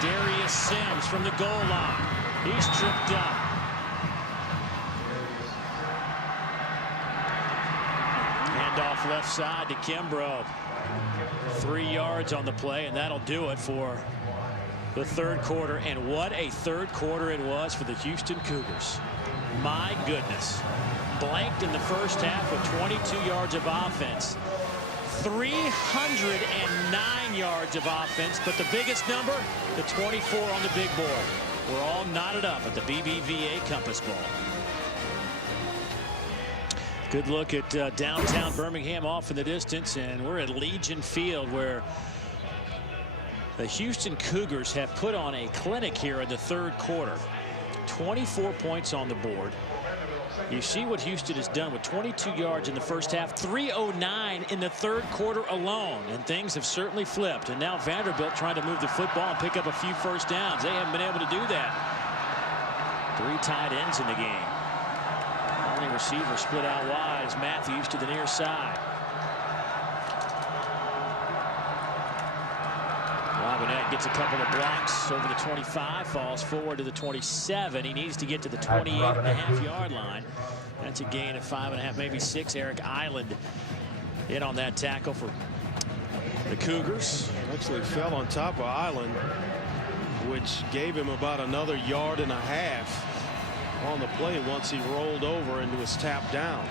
Darius Sims from the goal line. He's tripped up. Handoff left side to Kimbrough. 3 yards on the play, and that'll do it for the third quarter. And what a third quarter it was for the Houston Cougars. My goodness. Blanked in the first half with 22 yards of offense. 309 yards of offense, but the biggest number, the 24 on the big board. We're all knotted up at the BBVA Compass Bowl. Good look at downtown Birmingham off in the distance, and we're at Legion Field, where the Houston Cougars have put on a clinic here in the third quarter. 24 points on the board. You see what Houston has done with 22 yards in the first half, 309 in the third quarter alone, and things have certainly flipped. And now Vanderbilt trying to move the football and pick up a few first downs. They haven't been able to do that. 3 tight ends in the game. Only receiver split out wide is Matthews to the near side. Robinette gets a couple of blocks over the 25, falls forward to the 27. He needs to get to the 28.5-yard line. That's a gain of 5.5, maybe 6. Eric Island in on that tackle for the Cougars. Actually fell on top of Island, which gave him about another 1.5 yards on the play once he rolled over and was tapped down.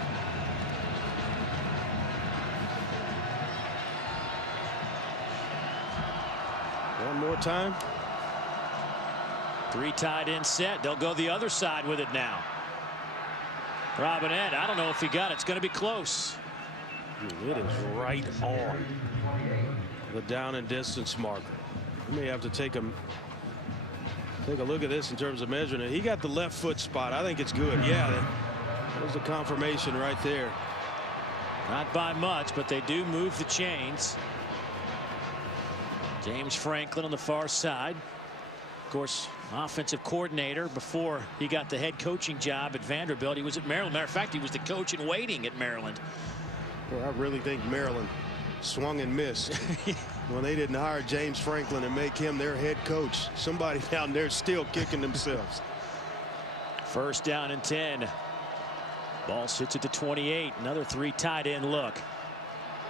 One more time. 3 tight end set. They'll go the other side with it now. Robinette, I don't know if he got it. It's going to be close. It is right on the down and distance marker. You may have to take a look at this in terms of measuring it. He got the left foot spot. I think it's good. Yeah, that was the confirmation right there. Not by much, but they do move the chains. James Franklin on the far side. Of course, offensive coordinator before he got the head coaching job at Vanderbilt. He was at Maryland. Matter of fact, he was the coach in waiting at Maryland. Well, I really think Maryland swung and missed when they didn't hire James Franklin and make him their head coach. Somebody down there still kicking themselves. First down and 10. Ball sits at the 28. Another 3 tight end look.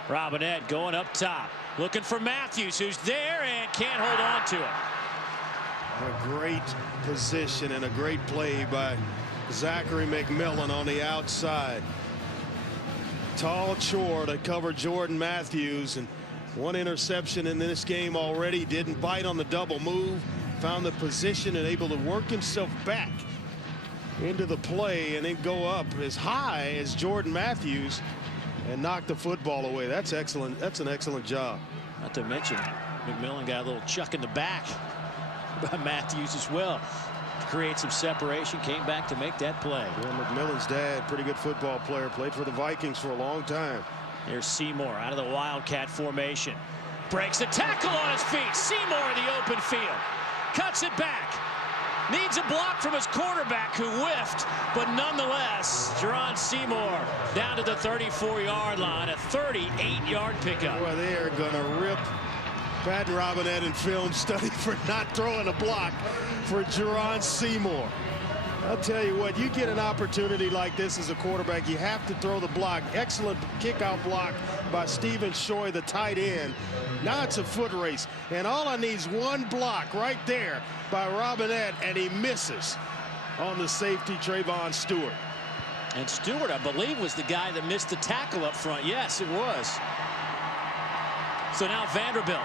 Robinette going up top, looking for Matthews, who's there and can't hold on to it. A great position and a great play by Zachary McMillan on the outside. Tall chore to cover Jordan Matthews, and 1 interception in this game already. Didn't bite on the double move. found the position and able to work himself back into the play and then go up as high as Jordan Matthews and knock the football away. That's excellent. That's an excellent job. Not to mention McMillan got a little chuck in the back by Matthews as well. Create some separation, came back to make that play. Yeah, McMillan's dad, pretty good football player, played for the Vikings for a long time. Here's Seymour out of the Wildcat formation. Breaks a tackle on his feet. Seymour in the open field. Cuts it back. Needs a block from his quarterback who whiffed, but nonetheless, John Seymour down to the 34-yard line, a 38-yard pickup. Boy, they are going to rip Pat Robinette in film study for not throwing a block for John Seymour. I'll tell you what, you get an opportunity like this as a quarterback, you have to throw the block. Excellent kickout block by Stephen Shoy, the tight end. Now it's a foot race, and all I need is one block right there by Robinette, and he misses on the safety, Trayvon Stewart. And Stewart, I believe, was the guy that missed the tackle up front. Yes, it was. So now Vanderbilt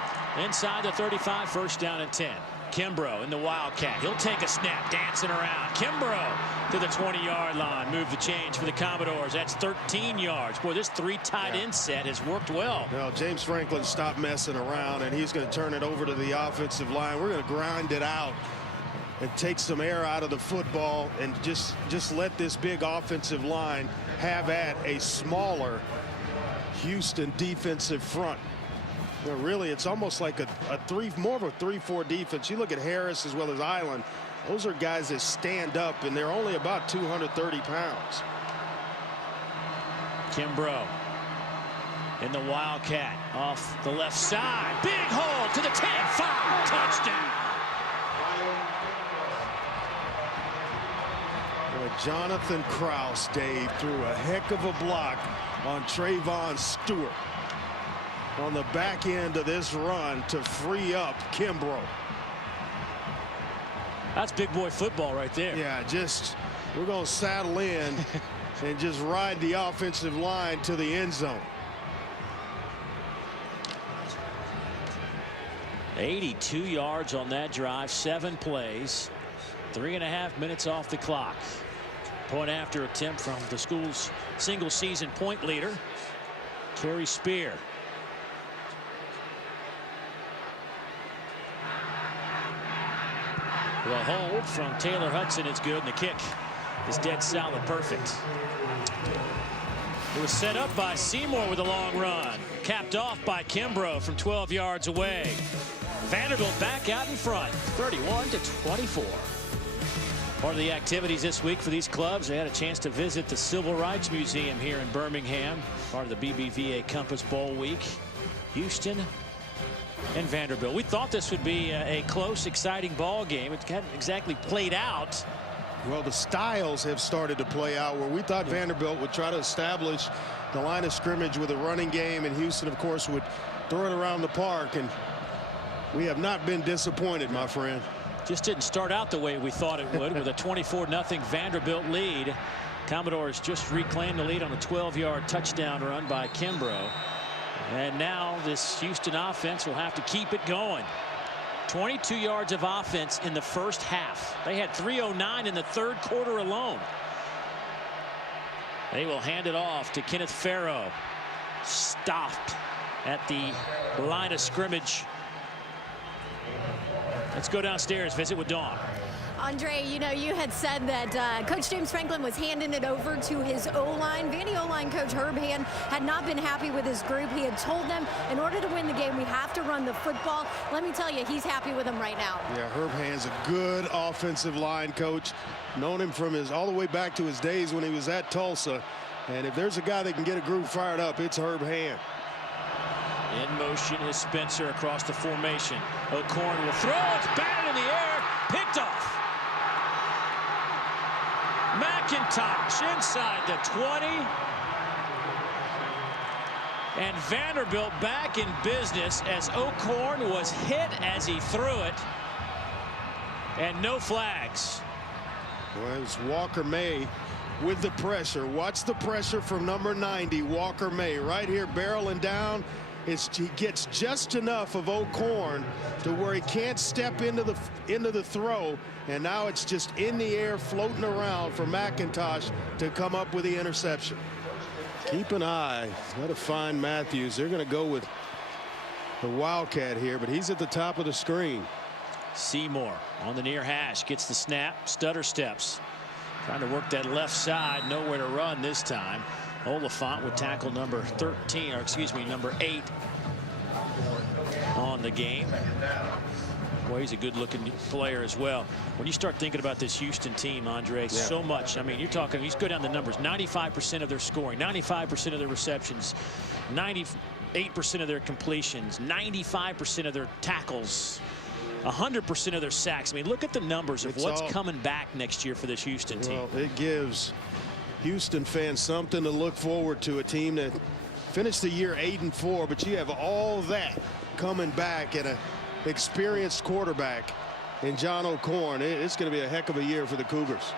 inside the 35, first down and 10. Kimbrough in the Wildcat. He'll take a snap, dancing around. Kimbrough to the 20-yard line. Move the change for the Commodores. That's 13 yards. Boy, this three tight end set has worked well. Well, James Franklin stopped messing around, and he's going to turn it over to the offensive line. We're going to grind it out and take some air out of the football and just let this big offensive line have at a smaller Houston defensive front. Well, really, it's almost like more of a 3-4 defense. You look at Harris as well as Island. Those are guys that stand up, and they're only about 230 pounds. Kimbrough in the Wildcat off the left side. Big hole to the 10-5. Touchdown. Well, Jonathan Krause, Dave, threw a heck of a block on Trayvon Stewart on the back end of this run to free up Kimbrough. That's big boy football right there. Yeah, we're going to saddle in and just ride the offensive line to the end zone. 82 yards on that drive, 7 plays, 3.5 minutes off the clock. Point after attempt from the school's single season point leader, Kerry Spear. The hold from Taylor Hudson is good, and the kick is dead solid, perfect. It was set up by Seymour with a long run, capped off by Kimbrough from 12 yards away. Vanderbilt back out in front, 31-24. Part of the activities this week for these clubs, they had a chance to visit the Civil Rights Museum here in Birmingham, part of the BBVA Compass Bowl week. Houston and Vanderbilt. We thought this would be a close, exciting ball game. It hadn't exactly played out. Well, the styles have started to play out where we thought Vanderbilt would try to establish the line of scrimmage with a running game, and Houston, of course, would throw it around the park, and we have not been disappointed, my friend. Just didn't start out the way we thought it would with a 24-0 Vanderbilt lead. Commodores just reclaimed the lead on a 12-yard touchdown run by Kimbrough. And now this Houston offense will have to keep it going. 22 yards of offense in the first half. They had 309 in the third quarter alone. They will hand it off to Kenneth Farrow. Stopped at the line of scrimmage. Let's go downstairs, visit with Dawn. Andre, you know, you had said that Coach James Franklin was handing it over to his O-line. Vandy O-line coach Herb Hand had not been happy with his group. He had told them, in order to win the game, we have to run the football. Let me tell you, he's happy with them right now. Yeah, Herb Hand's a good offensive line coach. Known him from all the way back to his days when he was at Tulsa. And if there's a guy that can get a group fired up, it's Herb Hand. In motion is Spencer across the formation. O'Korn will throw. It's batted in the air. Picked off. McIntosh inside the 20. And Vanderbilt back in business as O'Korn was hit as he threw it. And no flags. Well, it's Walker May with the pressure. Watch the pressure from number 90, Walker May, right here barreling down. he gets just enough of O Korn to where he can't step into the throw, and now it's just in the air floating around for McIntosh to come up with the interception. Keep an eye. Got to find Matthews. They're going to go with the Wildcat here, but he's at the top of the screen. Seymour on the near hash, gets the snap, stutter steps, trying to work that left side, nowhere to run this time. Oliphant with tackle number 13, or excuse me, number 8 on the game. Boy, he's a good-looking player as well. When you start thinking about this Houston team, Andre, so much. I mean, you're talking, you go down the numbers, 95% of their scoring, 95% of their receptions, 98% of their completions, 95% of their tackles, 100% of their sacks. I mean, look at the numbers of what's coming back next year for this Houston team. Well, it gives Houston fans something to look forward to, a team that finished the year 8-4, but you have all that coming back and an experienced quarterback in John O Korn. It's going to be a heck of a year for the Cougars.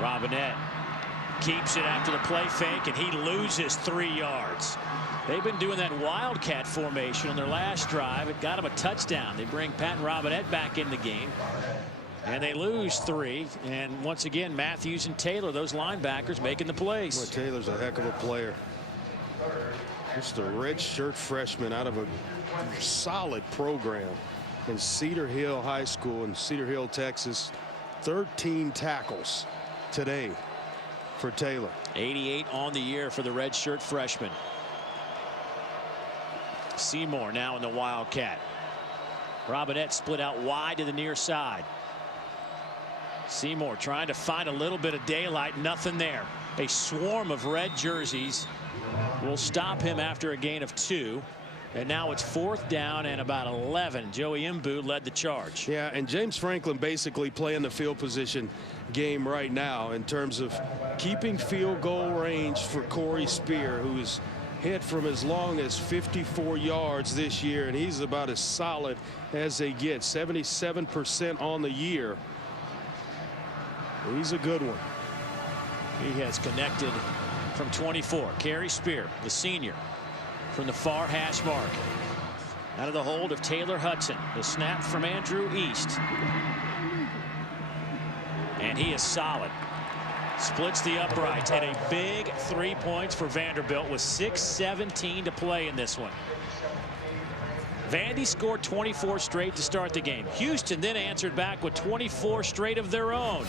Robinette keeps it after the play fake, and he loses 3 yards. They've been doing that Wildcat formation on their last drive. It got them a touchdown. They bring Pat Robinette back in the game, and they lose 3. And once again, Matthews and Taylor, those linebackers, making the plays. Boy, Taylor's a heck of a player. Just a redshirt freshman out of a solid program in Cedar Hill High School in Cedar Hill, Texas. 13 tackles today for Taylor. 88 on the year for the redshirt freshman. Seymour now in the Wildcat. Robinette split out wide to the near side. Seymour trying to find a little bit of daylight. Nothing there. A swarm of red jerseys will stop him after a gain of 2. And now it's 4th down and about 11. Joey Mbu led the charge. Yeah, and James Franklin basically playing the field position game right now in terms of keeping field goal range for Corey Spear, who's hit from as long as 54 yards this year, and he's about as solid as they get. 77% on the year. He's a good one. He has connected from 24. Kerry Spear, the senior, from the far hash mark. Out of the hold of Taylor Hudson. The snap from Andrew East. And he is solid. Splits the uprights, and a big 3 points for Vanderbilt with 6:17 to play in this one. Vandy scored 24 straight to start the game. Houston then answered back with 24 straight of their own.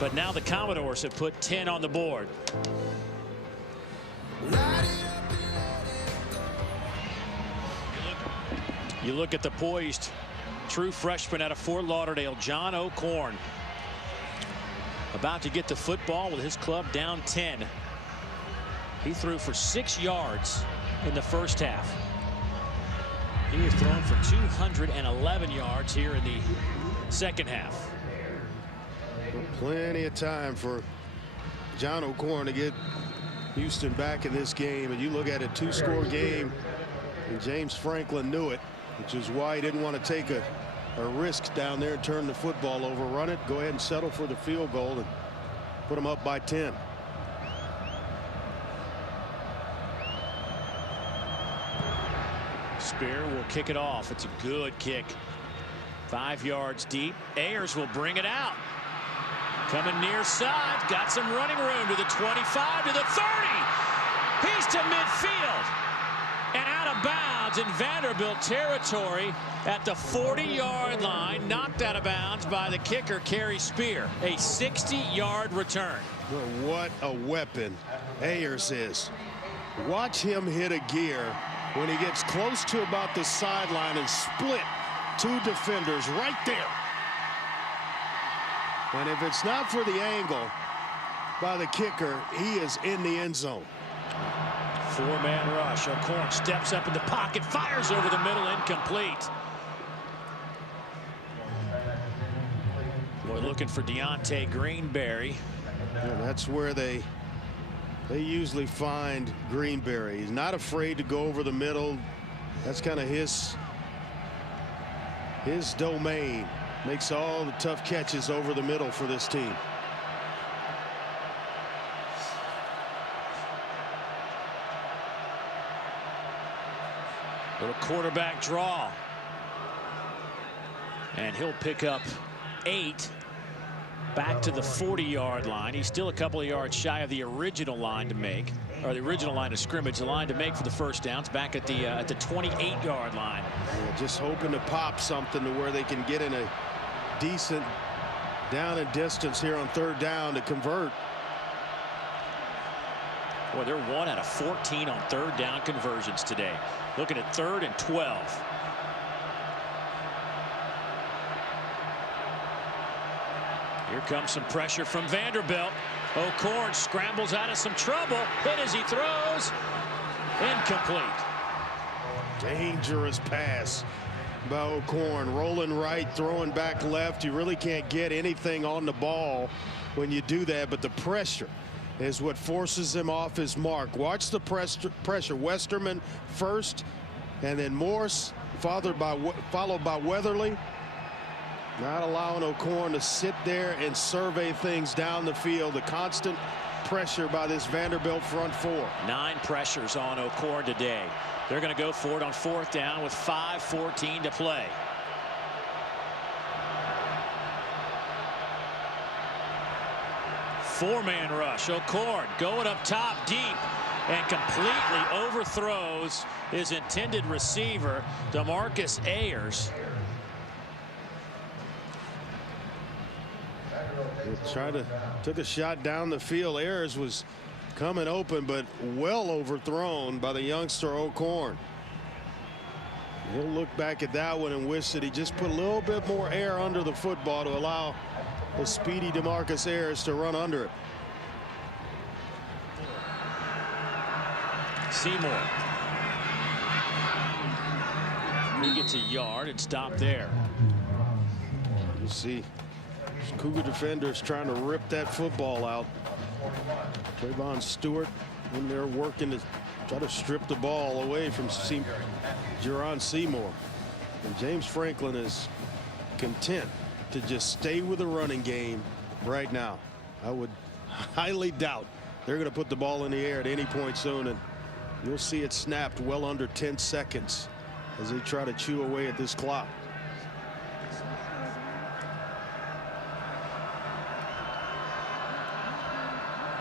But now the Commodores have put 10 on the board. You look at the poised true freshman out of Fort Lauderdale, John O Korn. About to get the football with his club down 10. He threw for 6 yards in the first half. He has thrown for 211 yards here in the second half. Plenty of time for John O Korn to get Houston back in this game. And you look at a 2-score game, and James Franklin knew it, which is why he didn't want to take a risk down there and turn the football over. Run it, go ahead and settle for the field goal and put them up by 10. Spear will kick it off. It's a good kick. 5 yards deep. Ayers will bring it out. Coming near side. Got some running room to the 25, to the 30. He's to midfield. And out of bounds in Vanderbilt territory at the 40-yard line. Knocked out of bounds by the kicker, Kerry Spear. A 60-yard return. Well, what a weapon Ayers is. Watch him hit a gear when he gets close to about the sideline and split 2 defenders right there. And if it's not for the angle by the kicker, he is in the end zone. 4-man rush. O'Korn steps up in the pocket, fires over the middle, incomplete. Boy, looking for Deontay Greenberry. Yeah, that's where they usually find Greenberry. He's not afraid to go over the middle. That's kind of his domain. Makes all the tough catches over the middle for this team. Little quarterback draw. And he'll pick up 8 back to the 40-yard line. He's still a couple of yards shy of the original line to make, or the original line of scrimmage, the line to make for the first downs, back at the 28-yard line. Yeah, just hoping to pop something to where they can get in a decent down and distance here on 3rd down to convert. Boy, they're 1 out of 14 on 3rd down conversions today. Looking at 3rd and 12. Here comes some pressure from Vanderbilt. O Korn scrambles out of some trouble. Hit as he throws. Incomplete. Dangerous pass by O Korn. Rolling right, throwing back left. You really can't get anything on the ball when you do that, but the pressure is what forces him off his mark. Watch the pressure. Westerman first, and then Morse followed by Weatherly. Not allowing O Korn to sit there and survey things down the field. The constant pressure by this Vanderbilt front 4. 9 pressures on O Korn today. They're going to go for it on 4th down with 5:14 to play. Four-man rush. O Korn going up top deep and completely overthrows his intended receiver, DeMarcus Ayers. Took a shot down the field. Ayers was coming open, but well overthrown by the youngster O Korn. He'll look back at that one and wish that he just put a little bit more air under the football to allow the speedy DeMarcus Ayers to run under it. Seymour. He gets a yard and stopped there. You see Cougar defenders trying to rip that football out. Trayvon Stewart in there working to try to strip the ball away from Jerron Seymour. And James Franklin is content to just stay with the running game right now. I would highly doubt they're going to put the ball in the air at any point soon, and you'll see it snapped well under 10 seconds as they try to chew away at this clock.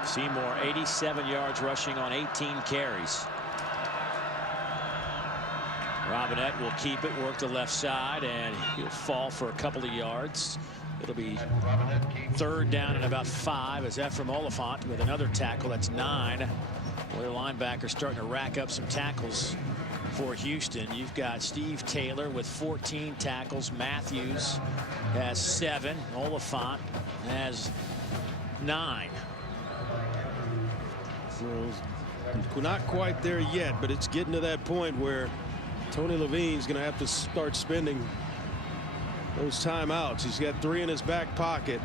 Seymour 87 yards rushing on 18 carries. Robinette will keep it, work the left side, and he'll fall for a couple of yards. It'll be 3rd down and about 5 as Ephraim Oliphant with another tackle. That's 9. Well, their linebackers starting to rack up some tackles for Houston. You've got Steve Taylor with 14 tackles. Matthews has 7. Oliphant has 9. Well, not quite there yet, but it's getting to that point where Tony Levine's going to have to start spending those timeouts. He's got 3 in his back pocket,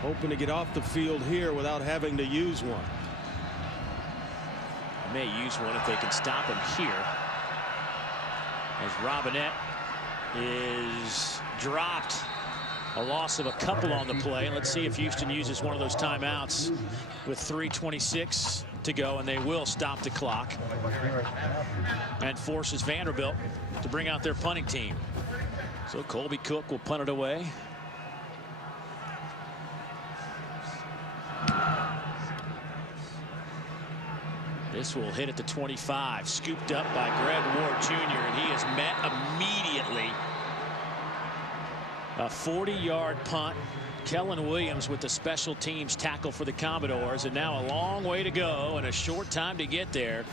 hoping to get off the field here without having to use one. They may use one if they can stop him here, as Robinette is dropped. A loss of a couple on the play. Let's see if Houston uses one of those timeouts with 3:26 to go, and they will stop the clock and forces Vanderbilt to bring out their punting team. So Colby Cook will punt it away. This will hit at the 25, scooped up by Greg Ward Jr., and he is met immediately. A 40-yard punt. Kellen Williams with the special teams tackle for the Commodores, and now a long way to go and a short time to get there.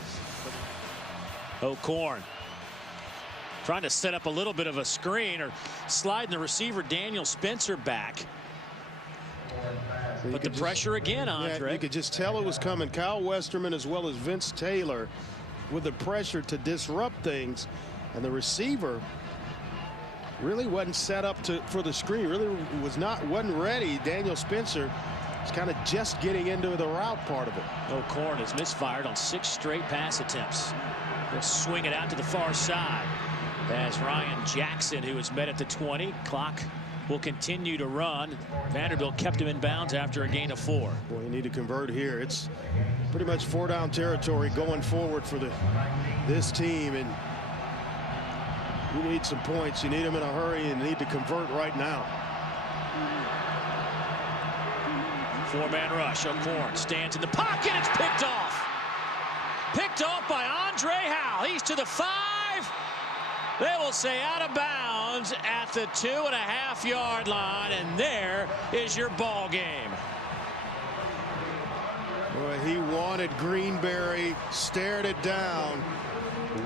O Korn trying to set up a little bit of a screen, or sliding the receiver Daniel Spencer back. So but the pressure again, Andre. Yeah, you could just tell it was coming. Kyle Westerman as well as Vince Taylor with the pressure to disrupt things, and the receiver really wasn't set up for the screen. Really wasn't ready. Daniel Spencer is kind of just getting into the route part of it. O Korn has misfired on 6 straight pass attempts. He'll swing it out to the far side as Ryan Jackson, who is met at the 20. Clock will continue to run. Vanderbilt kept him in bounds after a gain of 4. Well, you need to convert here. It's pretty much 4-down territory going forward for this team, and you need some points. You need them in a hurry and need to convert right now. 4-man rush. O'Korn stands in the pocket. It's picked off. Picked off by Andre Howell. He's to the 5. They will say out of bounds at the 2.5-yard line, and there is your ball game. Boy, he wanted Greenberry, stared it down,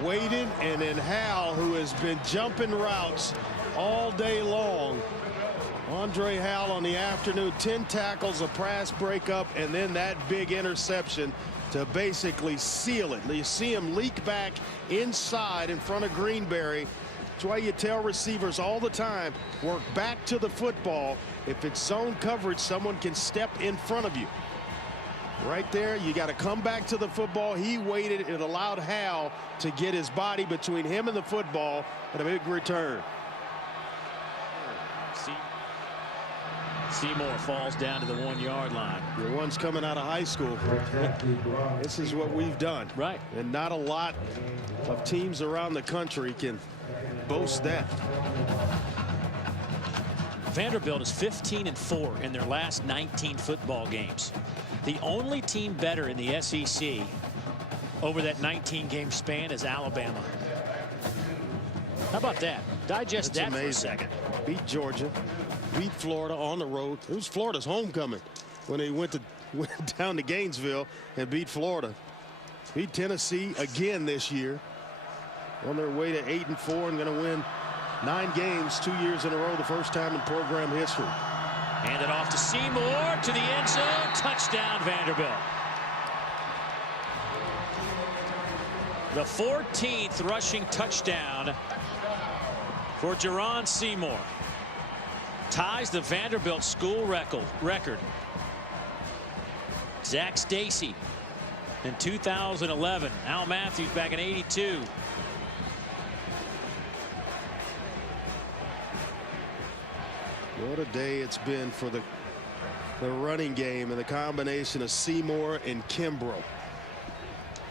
waited, and then Howell, who has been jumping routes all day long. Andre Howell on the afternoon, 10 tackles, a pass breakup, and then that big interception to basically seal it. You see him leak back inside in front of Greenberry. That's why you tell receivers all the time, work back to the football. If it's zone coverage, someone can step in front of you. Right there, you got to come back to the football. He waited. It allowed Howell to get his body between him and the football and a big return. Seymour falls down to the 1-yard line. The one's coming out of high school. This is what we've done. Right. And not a lot of teams around the country can boast that. Vanderbilt is 15-4 in their last 19 football games. The only team better in the SEC over that 19-game span is Alabama. How about that? Digest that for a second. Beat Georgia. Beat Florida on the road. It was Florida's homecoming when they went down to Gainesville and beat Florida. Beat Tennessee again this year. On their way to 8-4 and going to win 9 games 2 years in a row, the first time in program history. Hand it off to Seymour to the end zone. Touchdown Vanderbilt. The 14th rushing touchdown for Jerron Seymour. Ties the Vanderbilt school record. Zach Stacy in 2011. Al Matthews back in '82. What a day it's been for the running game and the combination of Seymour and Kimbrough.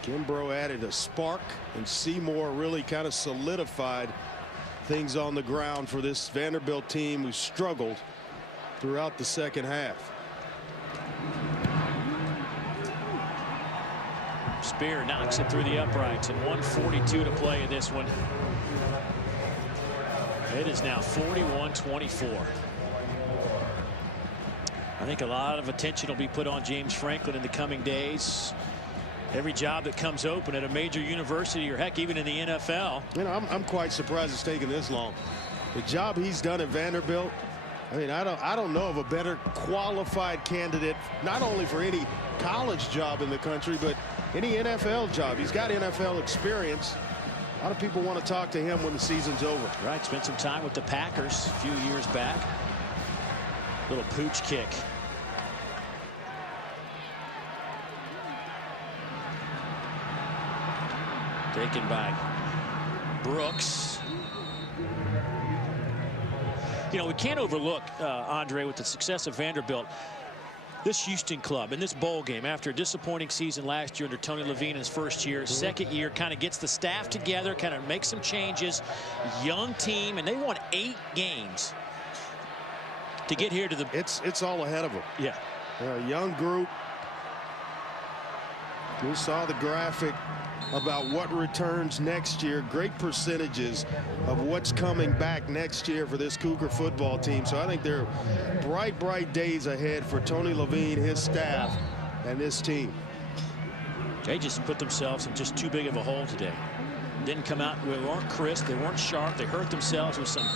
Kimbrough added a spark, and Seymour really kind of solidified things on the ground for this Vanderbilt team who struggled throughout the second half. Spear knocks it through the uprights, and 1:42 to play in this one. It is now 41-24. I think a lot of attention will be put on James Franklin in the coming days. Every job that comes open at a major university, or heck, even in the NFL. You know, I'm quite surprised it's taken this long. The job he's done at Vanderbilt, I mean, I don't know of a better qualified candidate, not only for any college job in the country, but any NFL job. He's got NFL experience. A lot of people want to talk to him when the season's over. Right, spent some time with the Packers a few years back. Little pooch kick. Taken by Brooks. You know, we can't overlook, Andre, with the success of Vanderbilt, this Houston club in this bowl game after a disappointing season last year under Tony Levine in his first year. Second year, kind of gets the staff together, kind of makes some changes. Young team, and they won 8 games to get here to the. It's all ahead of them. Yeah. They're a young group. We saw the graphic about what returns next year. Great percentages of what's coming back next year for this Cougar football team. So I think there are bright days ahead for Tony Levine, his staff, and this team. They just put themselves in just too big of a hole today. Didn't come out. They weren't crisp. They weren't sharp. They hurt themselves with some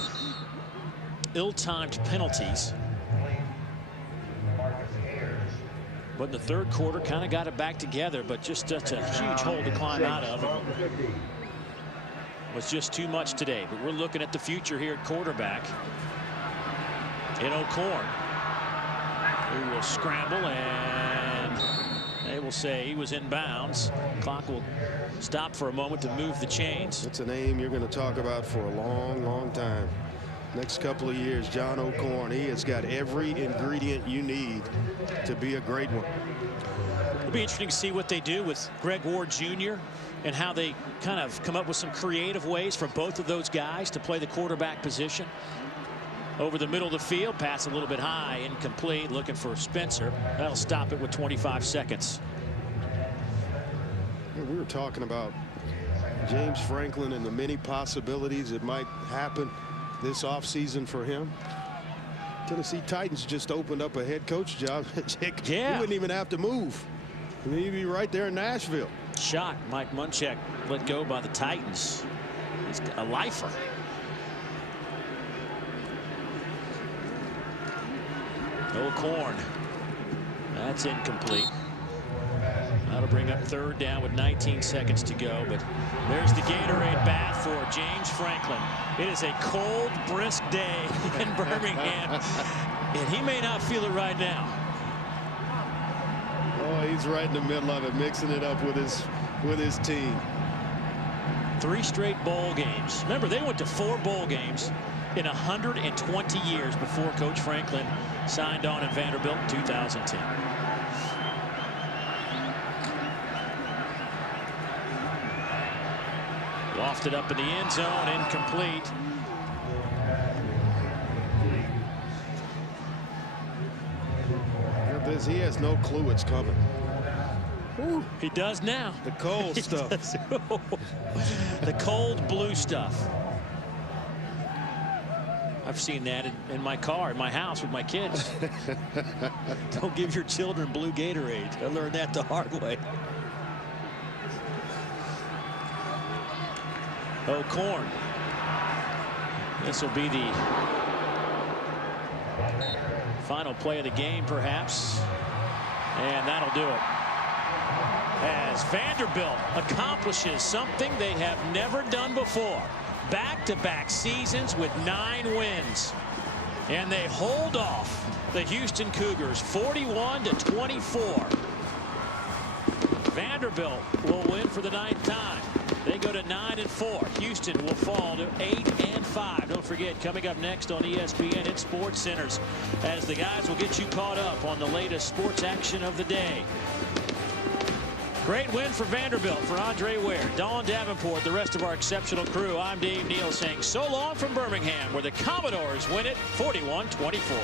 ill-timed penalties. But in the third quarter, kind of got it back together, but just a huge hole to climb out of. It was just too much today. But we're looking at the future here at quarterback. In O'Korn, who will scramble, and they will say he was in bounds. Clock will stop for a moment to move the chains. That's a name you're going to talk about for a long time. Next couple of years, John O Korn, he has got every ingredient you need to be a great one. It'll be interesting to see what they do with Greg Ward Jr. and how they kind of come up with some creative ways for both of those guys to play the quarterback position. Over the middle of the field, pass a little bit high, incomplete, looking for Spencer. That'll stop it with 25 seconds. We were talking about James Franklin and the many possibilities that might happen this offseason for him. Tennessee Titans just opened up a head coach job. Yeah. He wouldn't even have to move. He'd be right there in Nashville. Shocked Mike Munchak let go by the Titans. He's a lifer. O Korn. That's incomplete. That'll bring up third down with 19 seconds to go, but there's the Gatorade bath for James Franklin. It is a cold, brisk day in Birmingham, and he may not feel it right now. Oh, he's right in the middle of it, mixing it up with his team. 3 straight bowl games. Remember, they went to 4 bowl games in 120 years before Coach Franklin signed on in Vanderbilt in 2010. Lofted up in the end zone, incomplete. He has no clue it's coming. Ooh, he does now. The cold stuff. The cold blue stuff. I've seen that in my car, in my house with my kids. Don't give your children blue Gatorade. I learned that the hard way. O Korn. This will be the final play of the game, perhaps. And that'll do it. As Vanderbilt accomplishes something they have never done before. Back-to-back seasons with 9 wins. And they hold off the Houston Cougars 41-24. Vanderbilt will win for the 9th time. They go to 9-4. Houston will fall to 8-5. Don't forget, coming up next on ESPN, it's Sports Centers, as the guys will get you caught up on the latest sports action of the day. Great win for Vanderbilt, for Andre Ware, Dawn Davenport, the rest of our exceptional crew. I'm Dave Neal saying so long from Birmingham, where the Commodores win it 41-24.